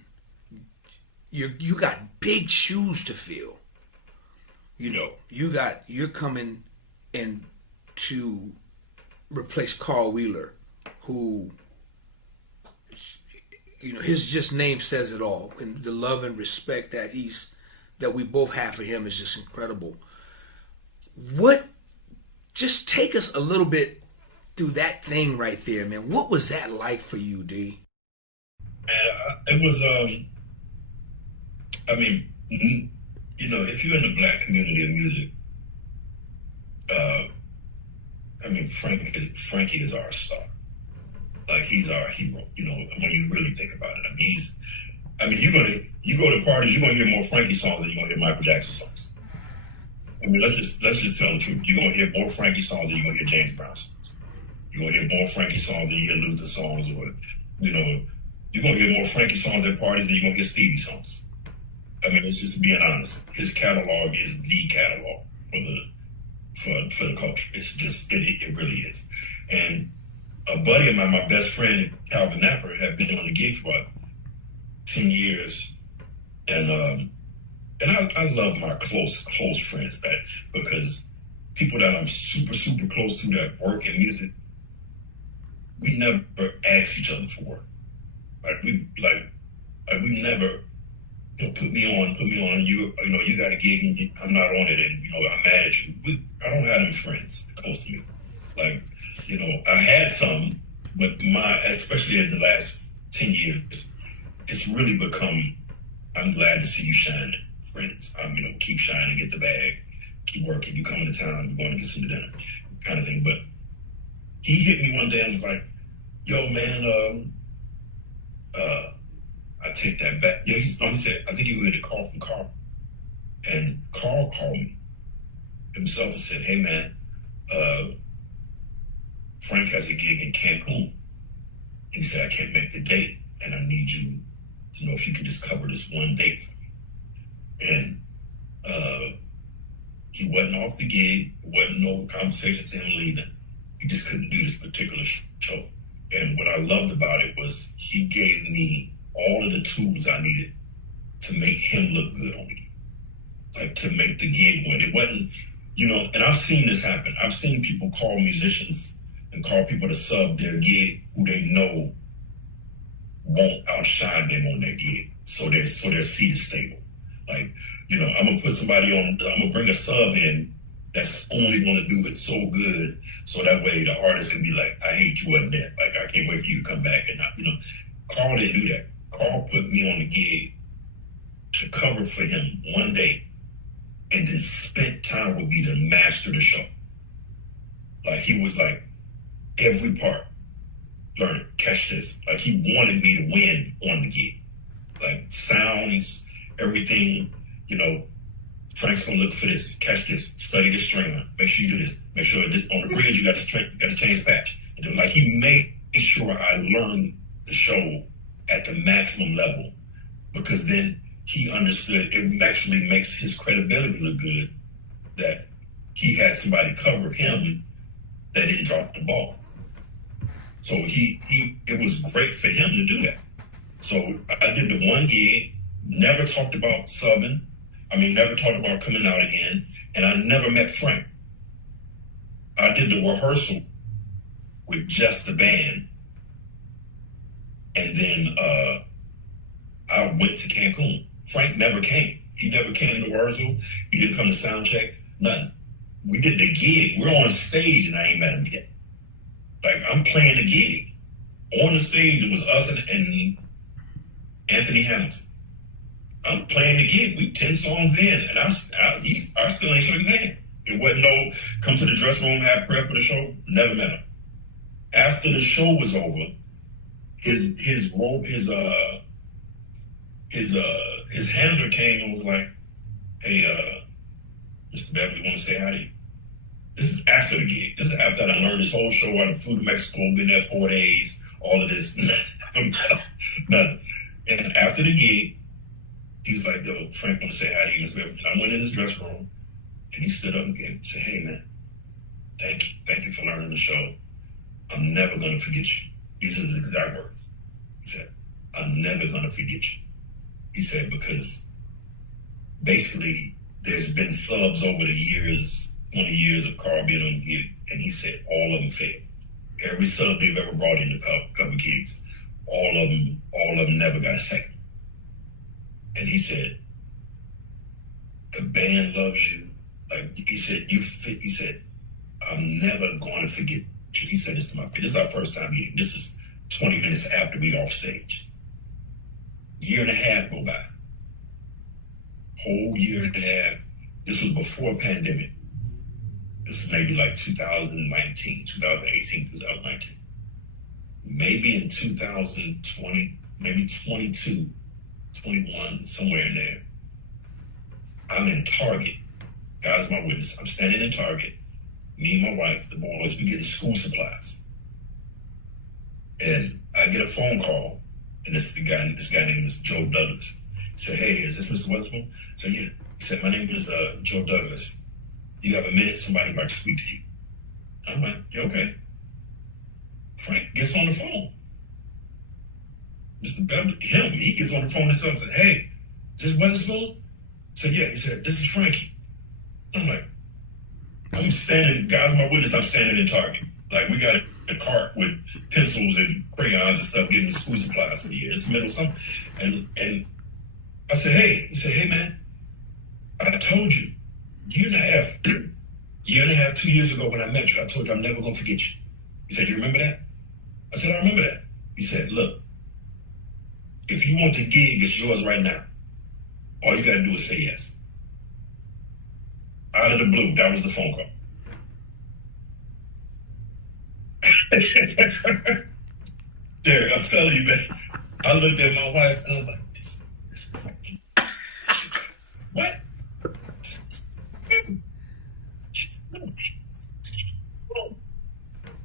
you got big shoes to fill. You know, you're coming in to replace Carl Wheeler, who, you know, his just name says it all, and the love and respect that we both have for him is just incredible. Just take us a little bit through that thing right there, man. What was that like for you, D? It was, I mean, you know, if you're in the black community of music, I mean, Frankie is our star. Like he's our hero, you know, when you really think about it. I mean, you go to parties, you're gonna hear more Frankie songs than you're gonna hear Michael Jackson songs. I mean, let's just tell the truth. You're gonna hear more Frankie songs than you're gonna hear James Brown songs. You're gonna hear more Frankie songs than you hear Luther songs, or you know, you're gonna hear more Frankie songs at parties than you're gonna hear Stevie songs. I mean, it's just being honest. His catalog is the catalog for the culture. It's just it really is. And a buddy of mine, my best friend Calvin Napper, had been on the gig for about 10 years, and I love my close friends because people that I'm super close to that work in music, we never ask each other for work. We never, you know, put me on. You know, you got a gig and I'm not on it, and you know I'm mad at you. I don't have them friends close to me. Like, you know, I had some, but especially in the last 10 years, it's really become, I'm glad to see you shining, friends. You know, keep shining, get the bag, keep working. You coming to town, you're going to get some dinner, kind of thing. But he hit me one day and was like, "Yo, man, I take that back." Yeah, he said, "I think you heard a call from Carl," and Carl called me himself and said, "Hey, man, Frank has a gig in Cancun." And he said, "I can't make the date, and I need you to know if you can just cover this one date for me." And he wasn't off the gig. It wasn't no conversation to him leaving. He just couldn't do this particular show. And what I loved about it was he gave me all of the tools I needed to make him look good on the gig. Like to make the gig win. It wasn't, you know, and I've seen this happen. I've seen people call musicians and call people to sub their gig who they know won't outshine them on their gig. So their seat is stable. Like, you know, I'm gonna bring a sub in that's only gonna do it so good, so that way the artist can be like, "I hate you wasn't there. Like, I can't wait for you to come back." And you know, Carl didn't do that. Carl put me on the gig to cover for him one day, and then spent time with me to master the show. Like he was like, every part, learn it, catch this. Like he wanted me to win on the gig. Like sounds, everything, you know, Frank's gonna look for this, catch this, study the stringer, make sure you do this, make sure this on the bridge you got to change patch. And then, like he made sure I learned the show at the maximum level, because then he understood it actually makes his credibility look good that he had somebody cover him that didn't drop the ball. So it was great for him to do that. So I did the one gig, never talked about subbing. I mean, never talked about coming out again. And I never met Frank. I did the rehearsal with just the band. And then I went to Cancun. Frank never came. He never came to rehearsal. He didn't come to sound check, nothing. We did the gig. We're on stage and I ain't met him yet. Like, I'm playing the gig. On the stage, it was us and Anthony Hamilton. I'm playing the gig. We 10 songs in, and I still ain't shook his hand. It wasn't no come to the dressing room, have prayer for the show. Never met him. After the show was over, his handler came and was like, "Hey, Mr. Beverly, want to say hi to you?" This is after the gig. This is after I learned this whole show. I flew to Mexico, been there 4 days, all of this. Nothing. And after the gig, he was like, "Yo, Frank want to say hi to you, Mr. Beverly." And I went in his dressing room, and he stood up and said, "Hey, man, thank you for learning the show. I'm never going to forget you." These are the exact words. He said, "I'm never going to forget you." He said, because basically there's been subs over the years, 20 years of Carl being on the gig, and he said all of them failed. Every sub they've ever brought in to cover gigs, all of them never got a second. And he said, the band loves you. Like he said, you fit. He said, I'm never going to forget you. He said this to my face. This is our first time meeting. This is 20 minutes after we off stage. Year and a half go by. Whole year and a half. This was before pandemic. This is maybe like 2018, 2019. maybe in 2020, maybe 22, 21, somewhere in there. I'm in Target. God's my witness. I'm standing in Target. Me and my wife, the boys, we getting school supplies. And I get a phone call, and this guy named Joe Douglas. He said, hey, is this Mr. Wheatherspoon? So yeah. He said, my name is Joe Douglas. You have a minute, somebody would like to speak to you. I'm like, yeah, okay. Frank gets on the phone. Mr. Beverly, he gets on the phone and said, hey, is this Wheatherspoon? I said, yeah. He said, this is Frankie. I'm like, I'm standing, God's my witness, I'm standing in Target. Like, we got a cart with pencils and crayons and stuff, getting the school supplies for the year. It's middle of summer. And I said, hey. He said, hey, man, I told you, year and a half, 2 years ago when I met you, I told you I'm never going to forget you. He said, you remember that? I said, I remember that. He said, look, if you want the gig, it's yours right now. All you got to do is say yes. Out of the blue, that was the phone call. Derek, I'm telling you, man. I looked at my wife and I was like, this fucking what? She said, no.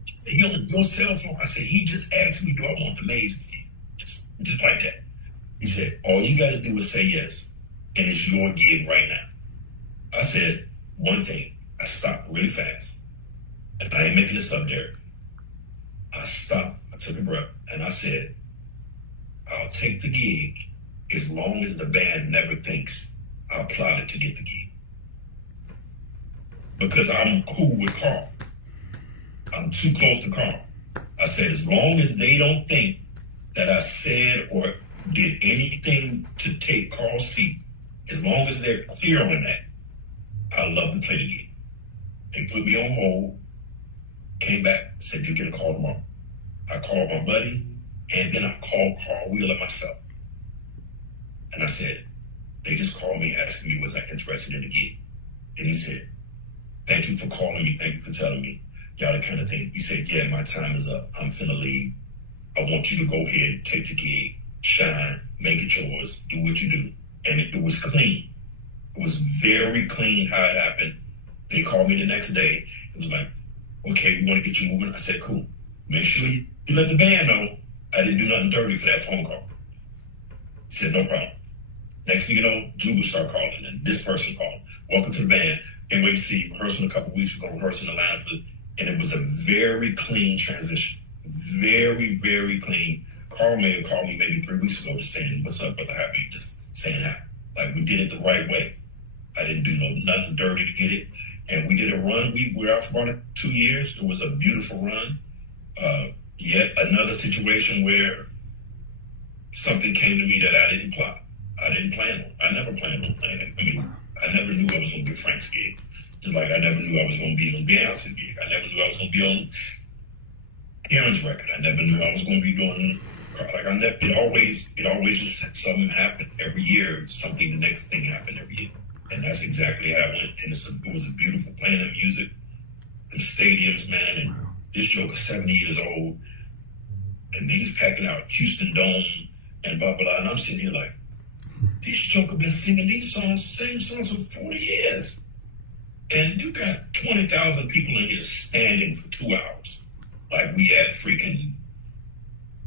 She said, he on your cell phone. I said, he just asked me, do I want the maze again? Just like that. He said, all you got to do is say yes, and it's your gig right now. I said, one thing. I stopped really fast. And I ain't making this up, Derek. I stopped, I took a breath, and I said, I'll take the gig as long as the band never thinks I plotted to get the gig. Because I'm cool with Carl. I'm too close to Carl. I said, as long as they don't think that I said or did anything to take Carl's seat, as long as they're clear on that, I love to play the gig. They put me on hold, came back, said, you'll get a call tomorrow. I called my buddy, and then I called Carl Wheeler myself. And I said, they just called me asking me was I interested in the gig. And he said, thank you for calling me, thank you for telling me, y'all the kind of thing. He said, yeah, my time is up, I'm finna leave. I want you to go ahead, take the gig, shine, make it yours, do what you do. And it was clean. It was very clean how it happened. They called me the next day. It was like, okay, we want to get you moving. I said, cool. Make sure you let the band know I didn't do nothing dirty for that phone call. He said, no problem. Next thing you know, Jugal started calling, and this person called. Welcome to the band. Can't wait to see you. Rehearsal in a couple of weeks. We're going to rehearse in the line for, and it was a very clean transition. Very, very clean. Carl may have called me maybe 3 weeks ago just saying, what's up, brother? Happy? Just saying hi. Like, we did it the right way. I didn't do nothing dirty to get it. And we did a run. We were out for about 2 years. It was a beautiful run. Yet another situation where something came to me that I didn't plot. I didn't plan on. I never planned on playing it. I mean, I never knew I was going to be Frank's gig. Just like I never knew I was going to be on Beyonce's gig. I never knew I was going to be on Aaron's record. I never knew I was going to be doing, it always just something happened every year. The next thing happened every year. And that's exactly how it went. And it was a beautiful playing of music in stadiums, man. And this joker's 70 years old. And he's packing out Houston Dome and blah, blah, blah. And I'm sitting here like, this joker been singing these songs, same songs for 40 years. And you got 20,000 people in here standing for 2 hours. Like we had freaking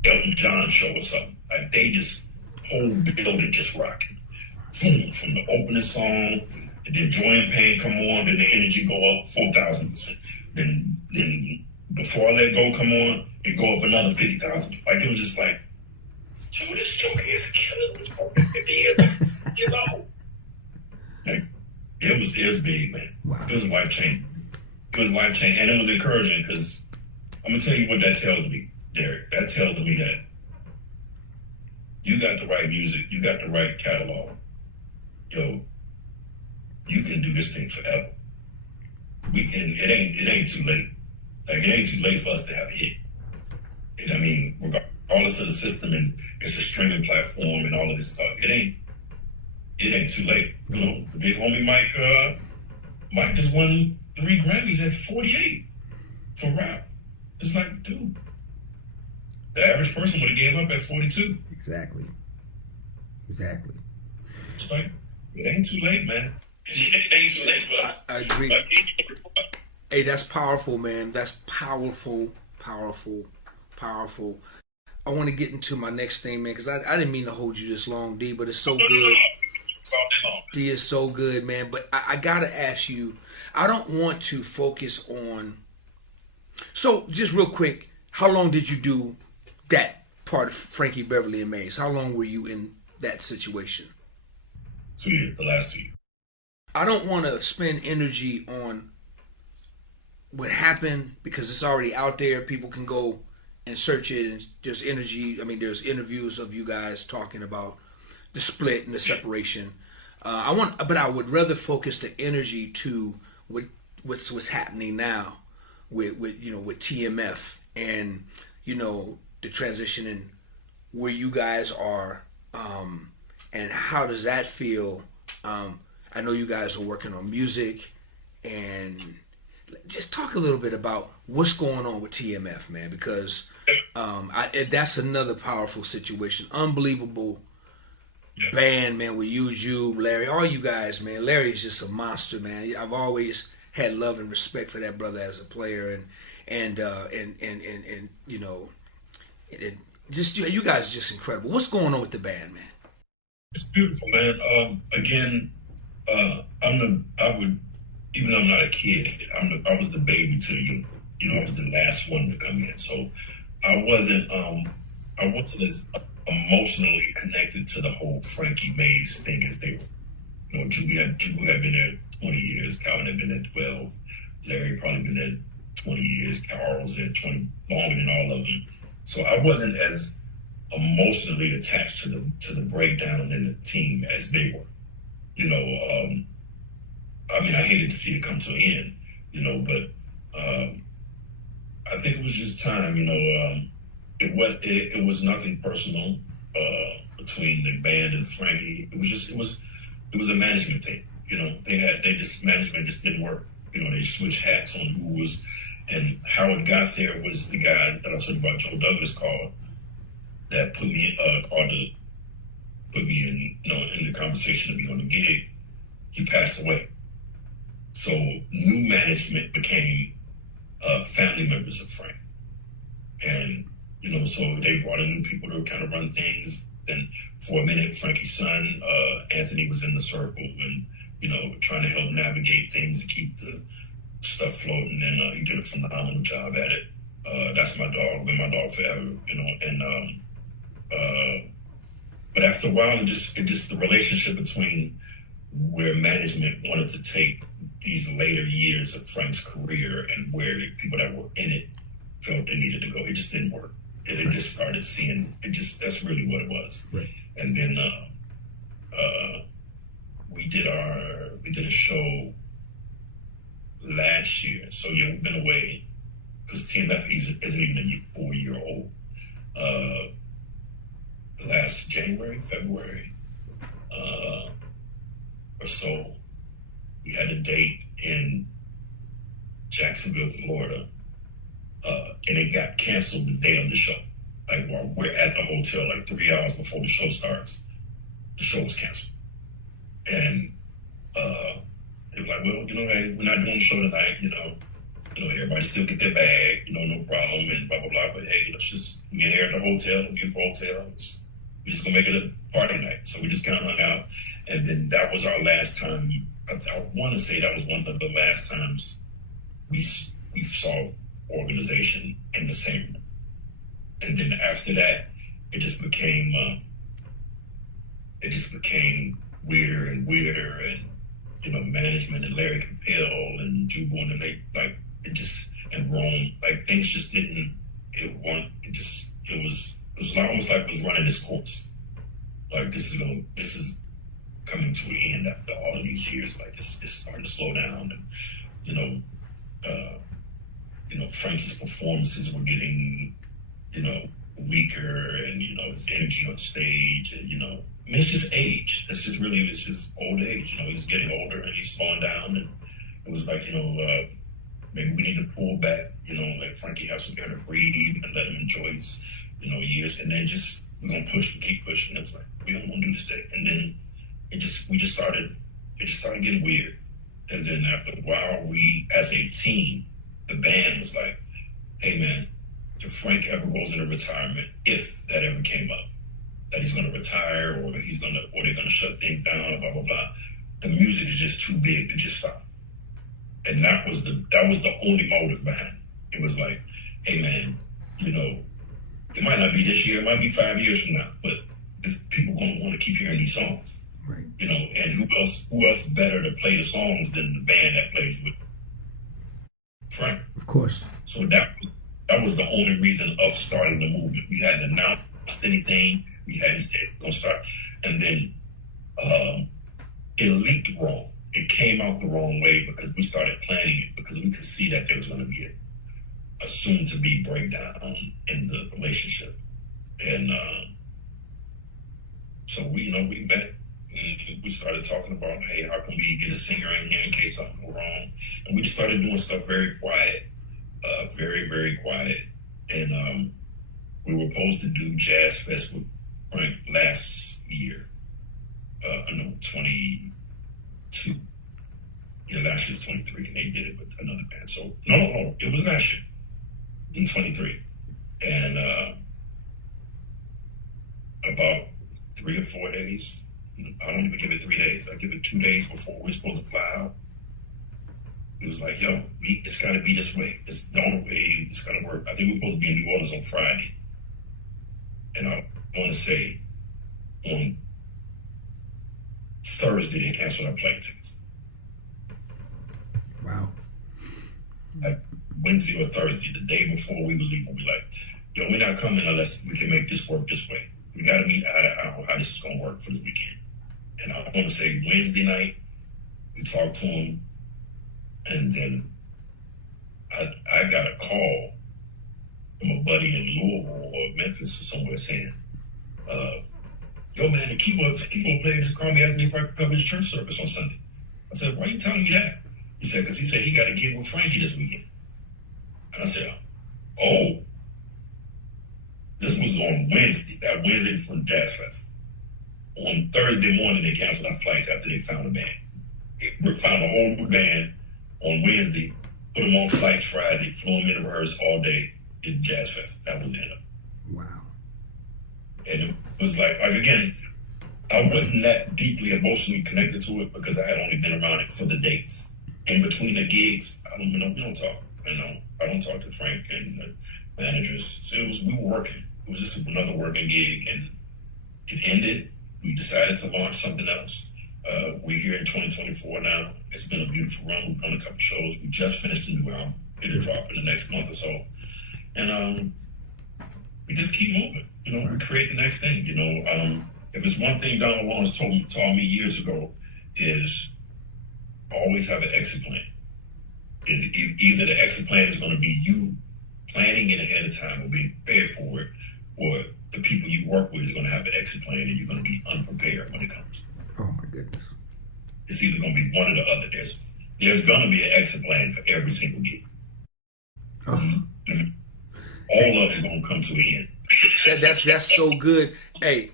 Elton John show or something. Like they just, whole building just rocking. Boom, from the opening song, and then Joy and Pain come on, then the energy go up 4,000%. Then Before I Let Go come on, it go up another 50,000. Like it was just like, Joe, this joker is killing this fucking 50 years old. Like it was big, man. Wow. It was life changing. And it was encouraging because I'm gonna tell you what that tells me, Derek. That tells me that you got the right music, you got the right catalog. Yo, you can do this thing forever. It ain't too late. Like it ain't too late for us to have a hit. And I mean, regardless of the system and it's a streaming platform and all of this stuff, it ain't too late. You know, the big homie Mike just won 3 Grammys at 48 for rap. It's like, dude, the average person would have gave up at 42. Exactly. It's like, it ain't too late, man. It ain't too late for us. I agree. Hey, that's powerful, man. That's powerful. I want to get into my next thing, man, because I didn't mean to hold you this long, D, but it's so good. It's all day long. D is so good, man. But I got to ask you, I don't want to focus on... So, just real quick, how long did you do that part of Frankie Beverly and Maze? How long were you in that situation? 2 years, the last 2 years. I don't want to spend energy on what happened because it's already out there. People can go and search it, and there's there's interviews of you guys talking about the split and the separation. But I would rather focus the energy to what's happening now with TMF and the transition and where you guys are, and how does that feel? I know you guys are working on music, and just talk a little bit about what's going on with TMF, man, because that's another powerful situation. Unbelievable band, man, with you, Larry, all you guys, man. Larry's just a monster, man. I've always had love and respect for that brother as a player, and just you guys are just incredible. What's going on with the band, man? It's beautiful, man. Again, even though I'm not a kid, I was the baby to you. I was the last one to come in, so I wasn't as emotionally connected to the whole Frankie Maze thing as they were. Jubu had been there 20 years, Calvin had been there 12, Larry probably been there 20 years, Carl was there 20, longer than all of them. So I wasn't as emotionally attached to the breakdown in the team as they were. I hated to see it come to an end, but I think it was just time, it was nothing personal between the band and Frankie. It was a management thing. Management just didn't work. They switched hats on who was, and how it got there was the guy that I told you about, Joe Douglas, that put me in the conversation to be on the gig. He passed away. So new management became family members of Frank. And, so they brought in new people to kind of run things. And for a minute, Frankie's son, Anthony, was in the circle and, trying to help navigate things and keep the stuff floating. And he did a phenomenal job at it. That's my dog, been my dog forever, and but after a while, it just the relationship between where management wanted to take these later years of Frank's career and where the people that were in it felt they needed to go. It just didn't work. It just started seeing that's really what it was. Right. And then we did a show last year. So yeah, we've been away because TMF isn't even a 4-year-old. Last January, February, or so, we had a date in Jacksonville, Florida, and it got canceled the day of the show. Like, while we're at the hotel, like 3 hours before the show starts, the show was canceled. And they were like, well, hey, we're not doing the show tonight, everybody still get their bag, no problem, and blah, blah, blah. But hey, we get here at the hotel, beautiful hotel. We're just gonna make it a party night. So we just kind of hung out. And then that was our last time. I want to say that was one of the last times we saw organization in the same room. And then after that, it just became weirder and weirder. And, management and Larry Capel and Jubu and and Rome, like things just didn't, it was almost like it was running its course. Like this is coming to an end after all of these years. Like it's starting to slow down, and Frankie's performances were getting weaker, and his energy on stage, and it's just age. It's just old age. He's getting older and he's slowing down, and it was like maybe we need to pull back. Let Frankie have some air to breathe and let him enjoy years, and then just we're gonna push, we keep pushing. It was like we don't want to do this thing, and then we just started. It just started getting weird, and then after a while, we as a team, the band was like, "Hey man, if Frank ever goes into retirement, if that ever came up, that he's gonna retire or they're gonna shut things down, blah blah blah, the music is just too big to just stop." And that was the only motive behind it. It was like, hey man, it might not be this year, it might be 5 years from now, but people gonna want to keep hearing these songs. Right. And who else better to play the songs than the band that plays with Frank? Of course. So that was the only reason of starting the movement. We hadn't announced anything. We hadn't said we're gonna start, and then it leaked wrong. It came out the wrong way because we started planning it because we could see that there was going to be a soon-to-be breakdown in the relationship, and so we met and we started talking about, hey, how can we get a singer in here in case something go wrong? And we just started doing stuff very quiet, very very quiet, and we were supposed to do Jazz Fest with Frank last year, 22. Yeah, last year's 23, and they did it with another band. So no, it was last year in 23, and about 3 or 4 days. I don't even give it 3 days. I give it 2 days before we're supposed to fly out. It was like, yo, it's got to be this way. It's the only way it's gonna work. I think we're supposed to be in New Orleans on Friday, and I want to say on Thursday they canceled our plane tickets. Wow. Like Wednesday or Thursday, the day before we were leaving, we like, yo, we're not coming unless we can make this work this way. We got to meet eye to eye on how this is going to work for the weekend. And I want to say Wednesday night, we talked to him, and then I got a call from a buddy in Louisville or Memphis or somewhere saying, yo man, the keyboard player just called me asking me if I could cover his church service on Sunday. I said, why are you telling me that? He said, because he got a gig with Frankie this weekend. And I said, oh, this was on Wednesday, that Wednesday from Jazz Fest. On Thursday morning, they canceled our flights after they found a band. They found a whole new band on Wednesday, put them on flights Friday, flew them in to rehearse all day at Jazz Fest. That was the end of it. Wow. And it was like again, I wasn't that deeply emotionally connected to it because I had only been around it for the dates. In between the gigs, we don't talk. I don't talk to Frank and the managers. So we were working. It was just another working gig, and it ended. We decided to launch something else. We're here in 2024 now. It's been a beautiful run. We've done a couple shows. We just finished a new album. It'll drop in the next month or so. And we just keep moving. We create the next thing. If it's one thing Donald Lawrence taught me years ago is always have an exit plan. Either the exit plan is going to be you planning it ahead of time or being prepared for it, or the people you work with is going to have an exit plan and you're going to be unprepared when it comes. Oh my goodness. It's either going to be one or the other. There's going to be an exit plan for every single gig. Oh. Mm-hmm. All of them going to come to an end. That's so good. Hey,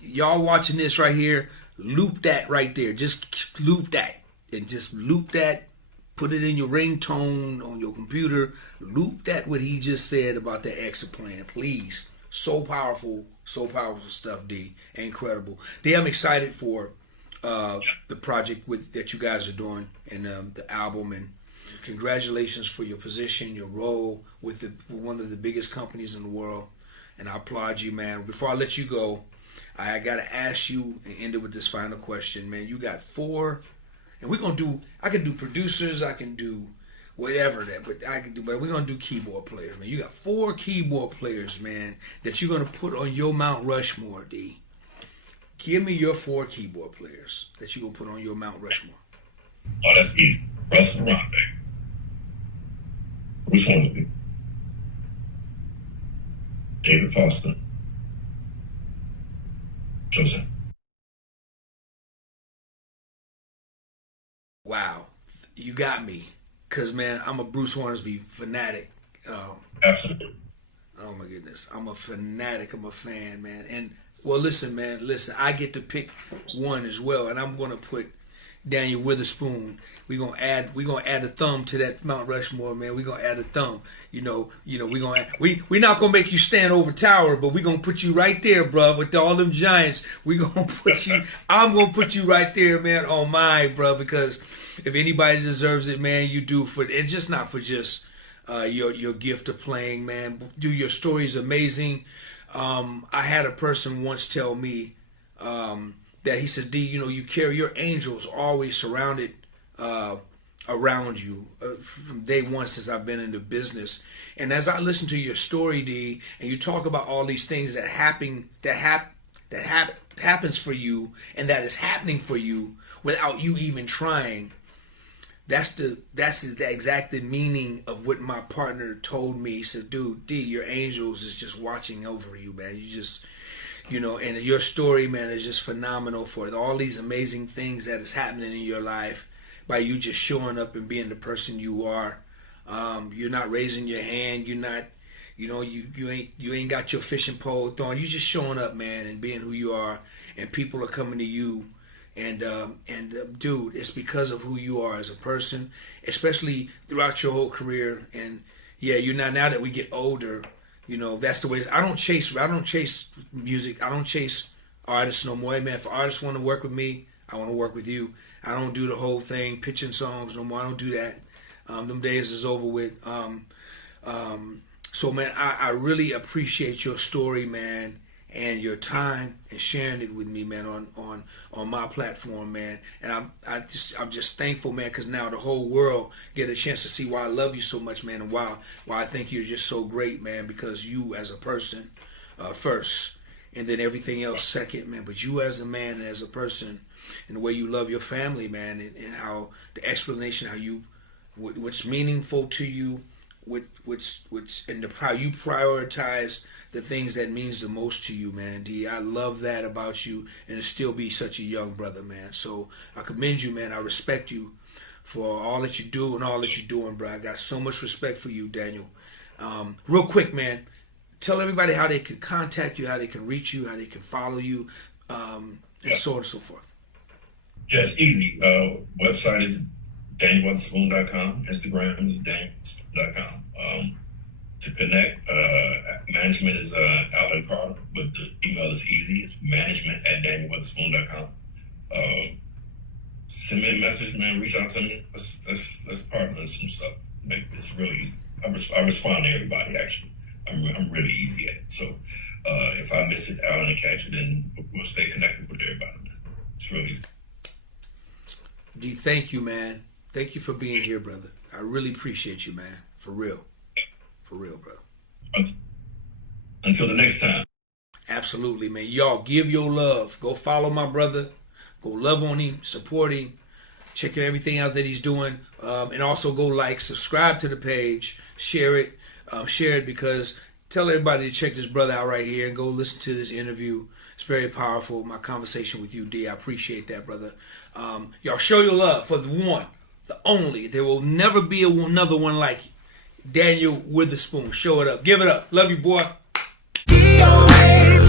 y'all watching this right here, loop that right there. Just loop that. And just loop that. Put it in your ringtone on your computer. Loop that what he just said about the exit plan, please. So powerful stuff, D. Incredible. D, I'm excited for the project that you guys are doing and the album, and congratulations for your position, your role with one of the biggest companies in the world. And I applaud you, man. Before I let you go, I gotta ask you and end it with this final question, man. You got 4, and I can do producers, I can do whatever but we're gonna do keyboard players, man. You got 4 keyboard players, man, that you're gonna put on your Mount Rushmore, D. Give me your 4 keyboard players that you're gonna put on your Mount Rushmore. Oh, that's easy. Russell Ronde. Bruce Hornsby. David Foster. Joseph. Wow, you got me. Cause man, I'm a Bruce Hornsby fanatic. Absolutely. Oh my goodness, I'm a fanatic. I'm a fan, man. And well, listen, man. Listen, I get to pick one as well, and I'm gonna put Daniel Witherspoon. We're gonna add a thumb to that Mount Rushmore, man. We're gonna add a thumb. We're not gonna make you stand over tower, but we're gonna put you right there, bruh, with all them giants. We're gonna put you. I'm gonna put you right there, man, on mine, bruh, because if anybody deserves it, man, you do. For it's just not for just your gift of playing, man. Dude, your story is amazing. I had a person once tell me that he says, D, you carry your angels always surrounded around you from day one since I've been in the business. And as I listen to your story, D, and you talk about all these things that happens for you and that is happening for you without you even trying. That's the exact meaning of what my partner told me. He said, dude, D, your angels is just watching over you, man. You just, and your story, man, is just phenomenal for all these amazing things that is happening in your life by you just showing up and being the person you are. You're not raising your hand. You're not, you ain't got your fishing pole thrown. You're just showing up, man, and being who you are, and people are coming to you. And dude, it's because of who you are as a person, especially throughout your whole career. And yeah, now that we get older, that's the way. I don't chase music. I don't chase artists no more. Hey, man, if artists want to work with me, I want to work with you. I don't do the whole thing, pitching songs no more. I don't do that. Them days is over with. So man, I really appreciate your story, man, and your time and sharing it with me, man, on my platform, man. And I'm just thankful, man, because now the whole world get a chance to see why I love you so much, man, and why I think you're just so great, man, because you as a person first, and then everything else second, man. But you as a man and as a person, and the way you love your family, man, and how the explanation, how you, what's meaningful to you, how you prioritize the things that means the most to you, man. D, I love that about you, and to still be such a young brother, man. So I commend you, man. I respect you for all that you do and all that you're doing, bro. I got so much respect for you, Daniel. Real quick, man, tell everybody how they can contact you, how they can reach you, how they can follow you, and so on and so forth. Yes, easy. Website is DanielWitherspoon.com. Instagram is DanielWitherspoon.com. To connect, management is Alan Carter, but the email is easy. It's management@DanielWitherspoon.com. Send me a message, man. Reach out to me. Let's partner on some stuff. It's really easy. I respond to everybody, actually. I'm really easy at it. So if I miss it, Alan and catch it, then we'll stay connected with everybody, man. It's really easy. D, thank you, man. Thank you for being here, brother. I really appreciate you, man. For real. For real, bro. Until the next time. Absolutely, man. Y'all, give your love. Go follow my brother. Go love on him, support him. Check everything out that he's doing. And also go subscribe to the page, share it. Share it, because tell everybody to check this brother out right here and go listen to this interview. It's very powerful. My conversation with you, D. I appreciate that, brother. Y'all show your love for the one, the only. There will never be another one like you. Daniel Witherspoon. Show it up. Give it up. Love you, boy. DOA,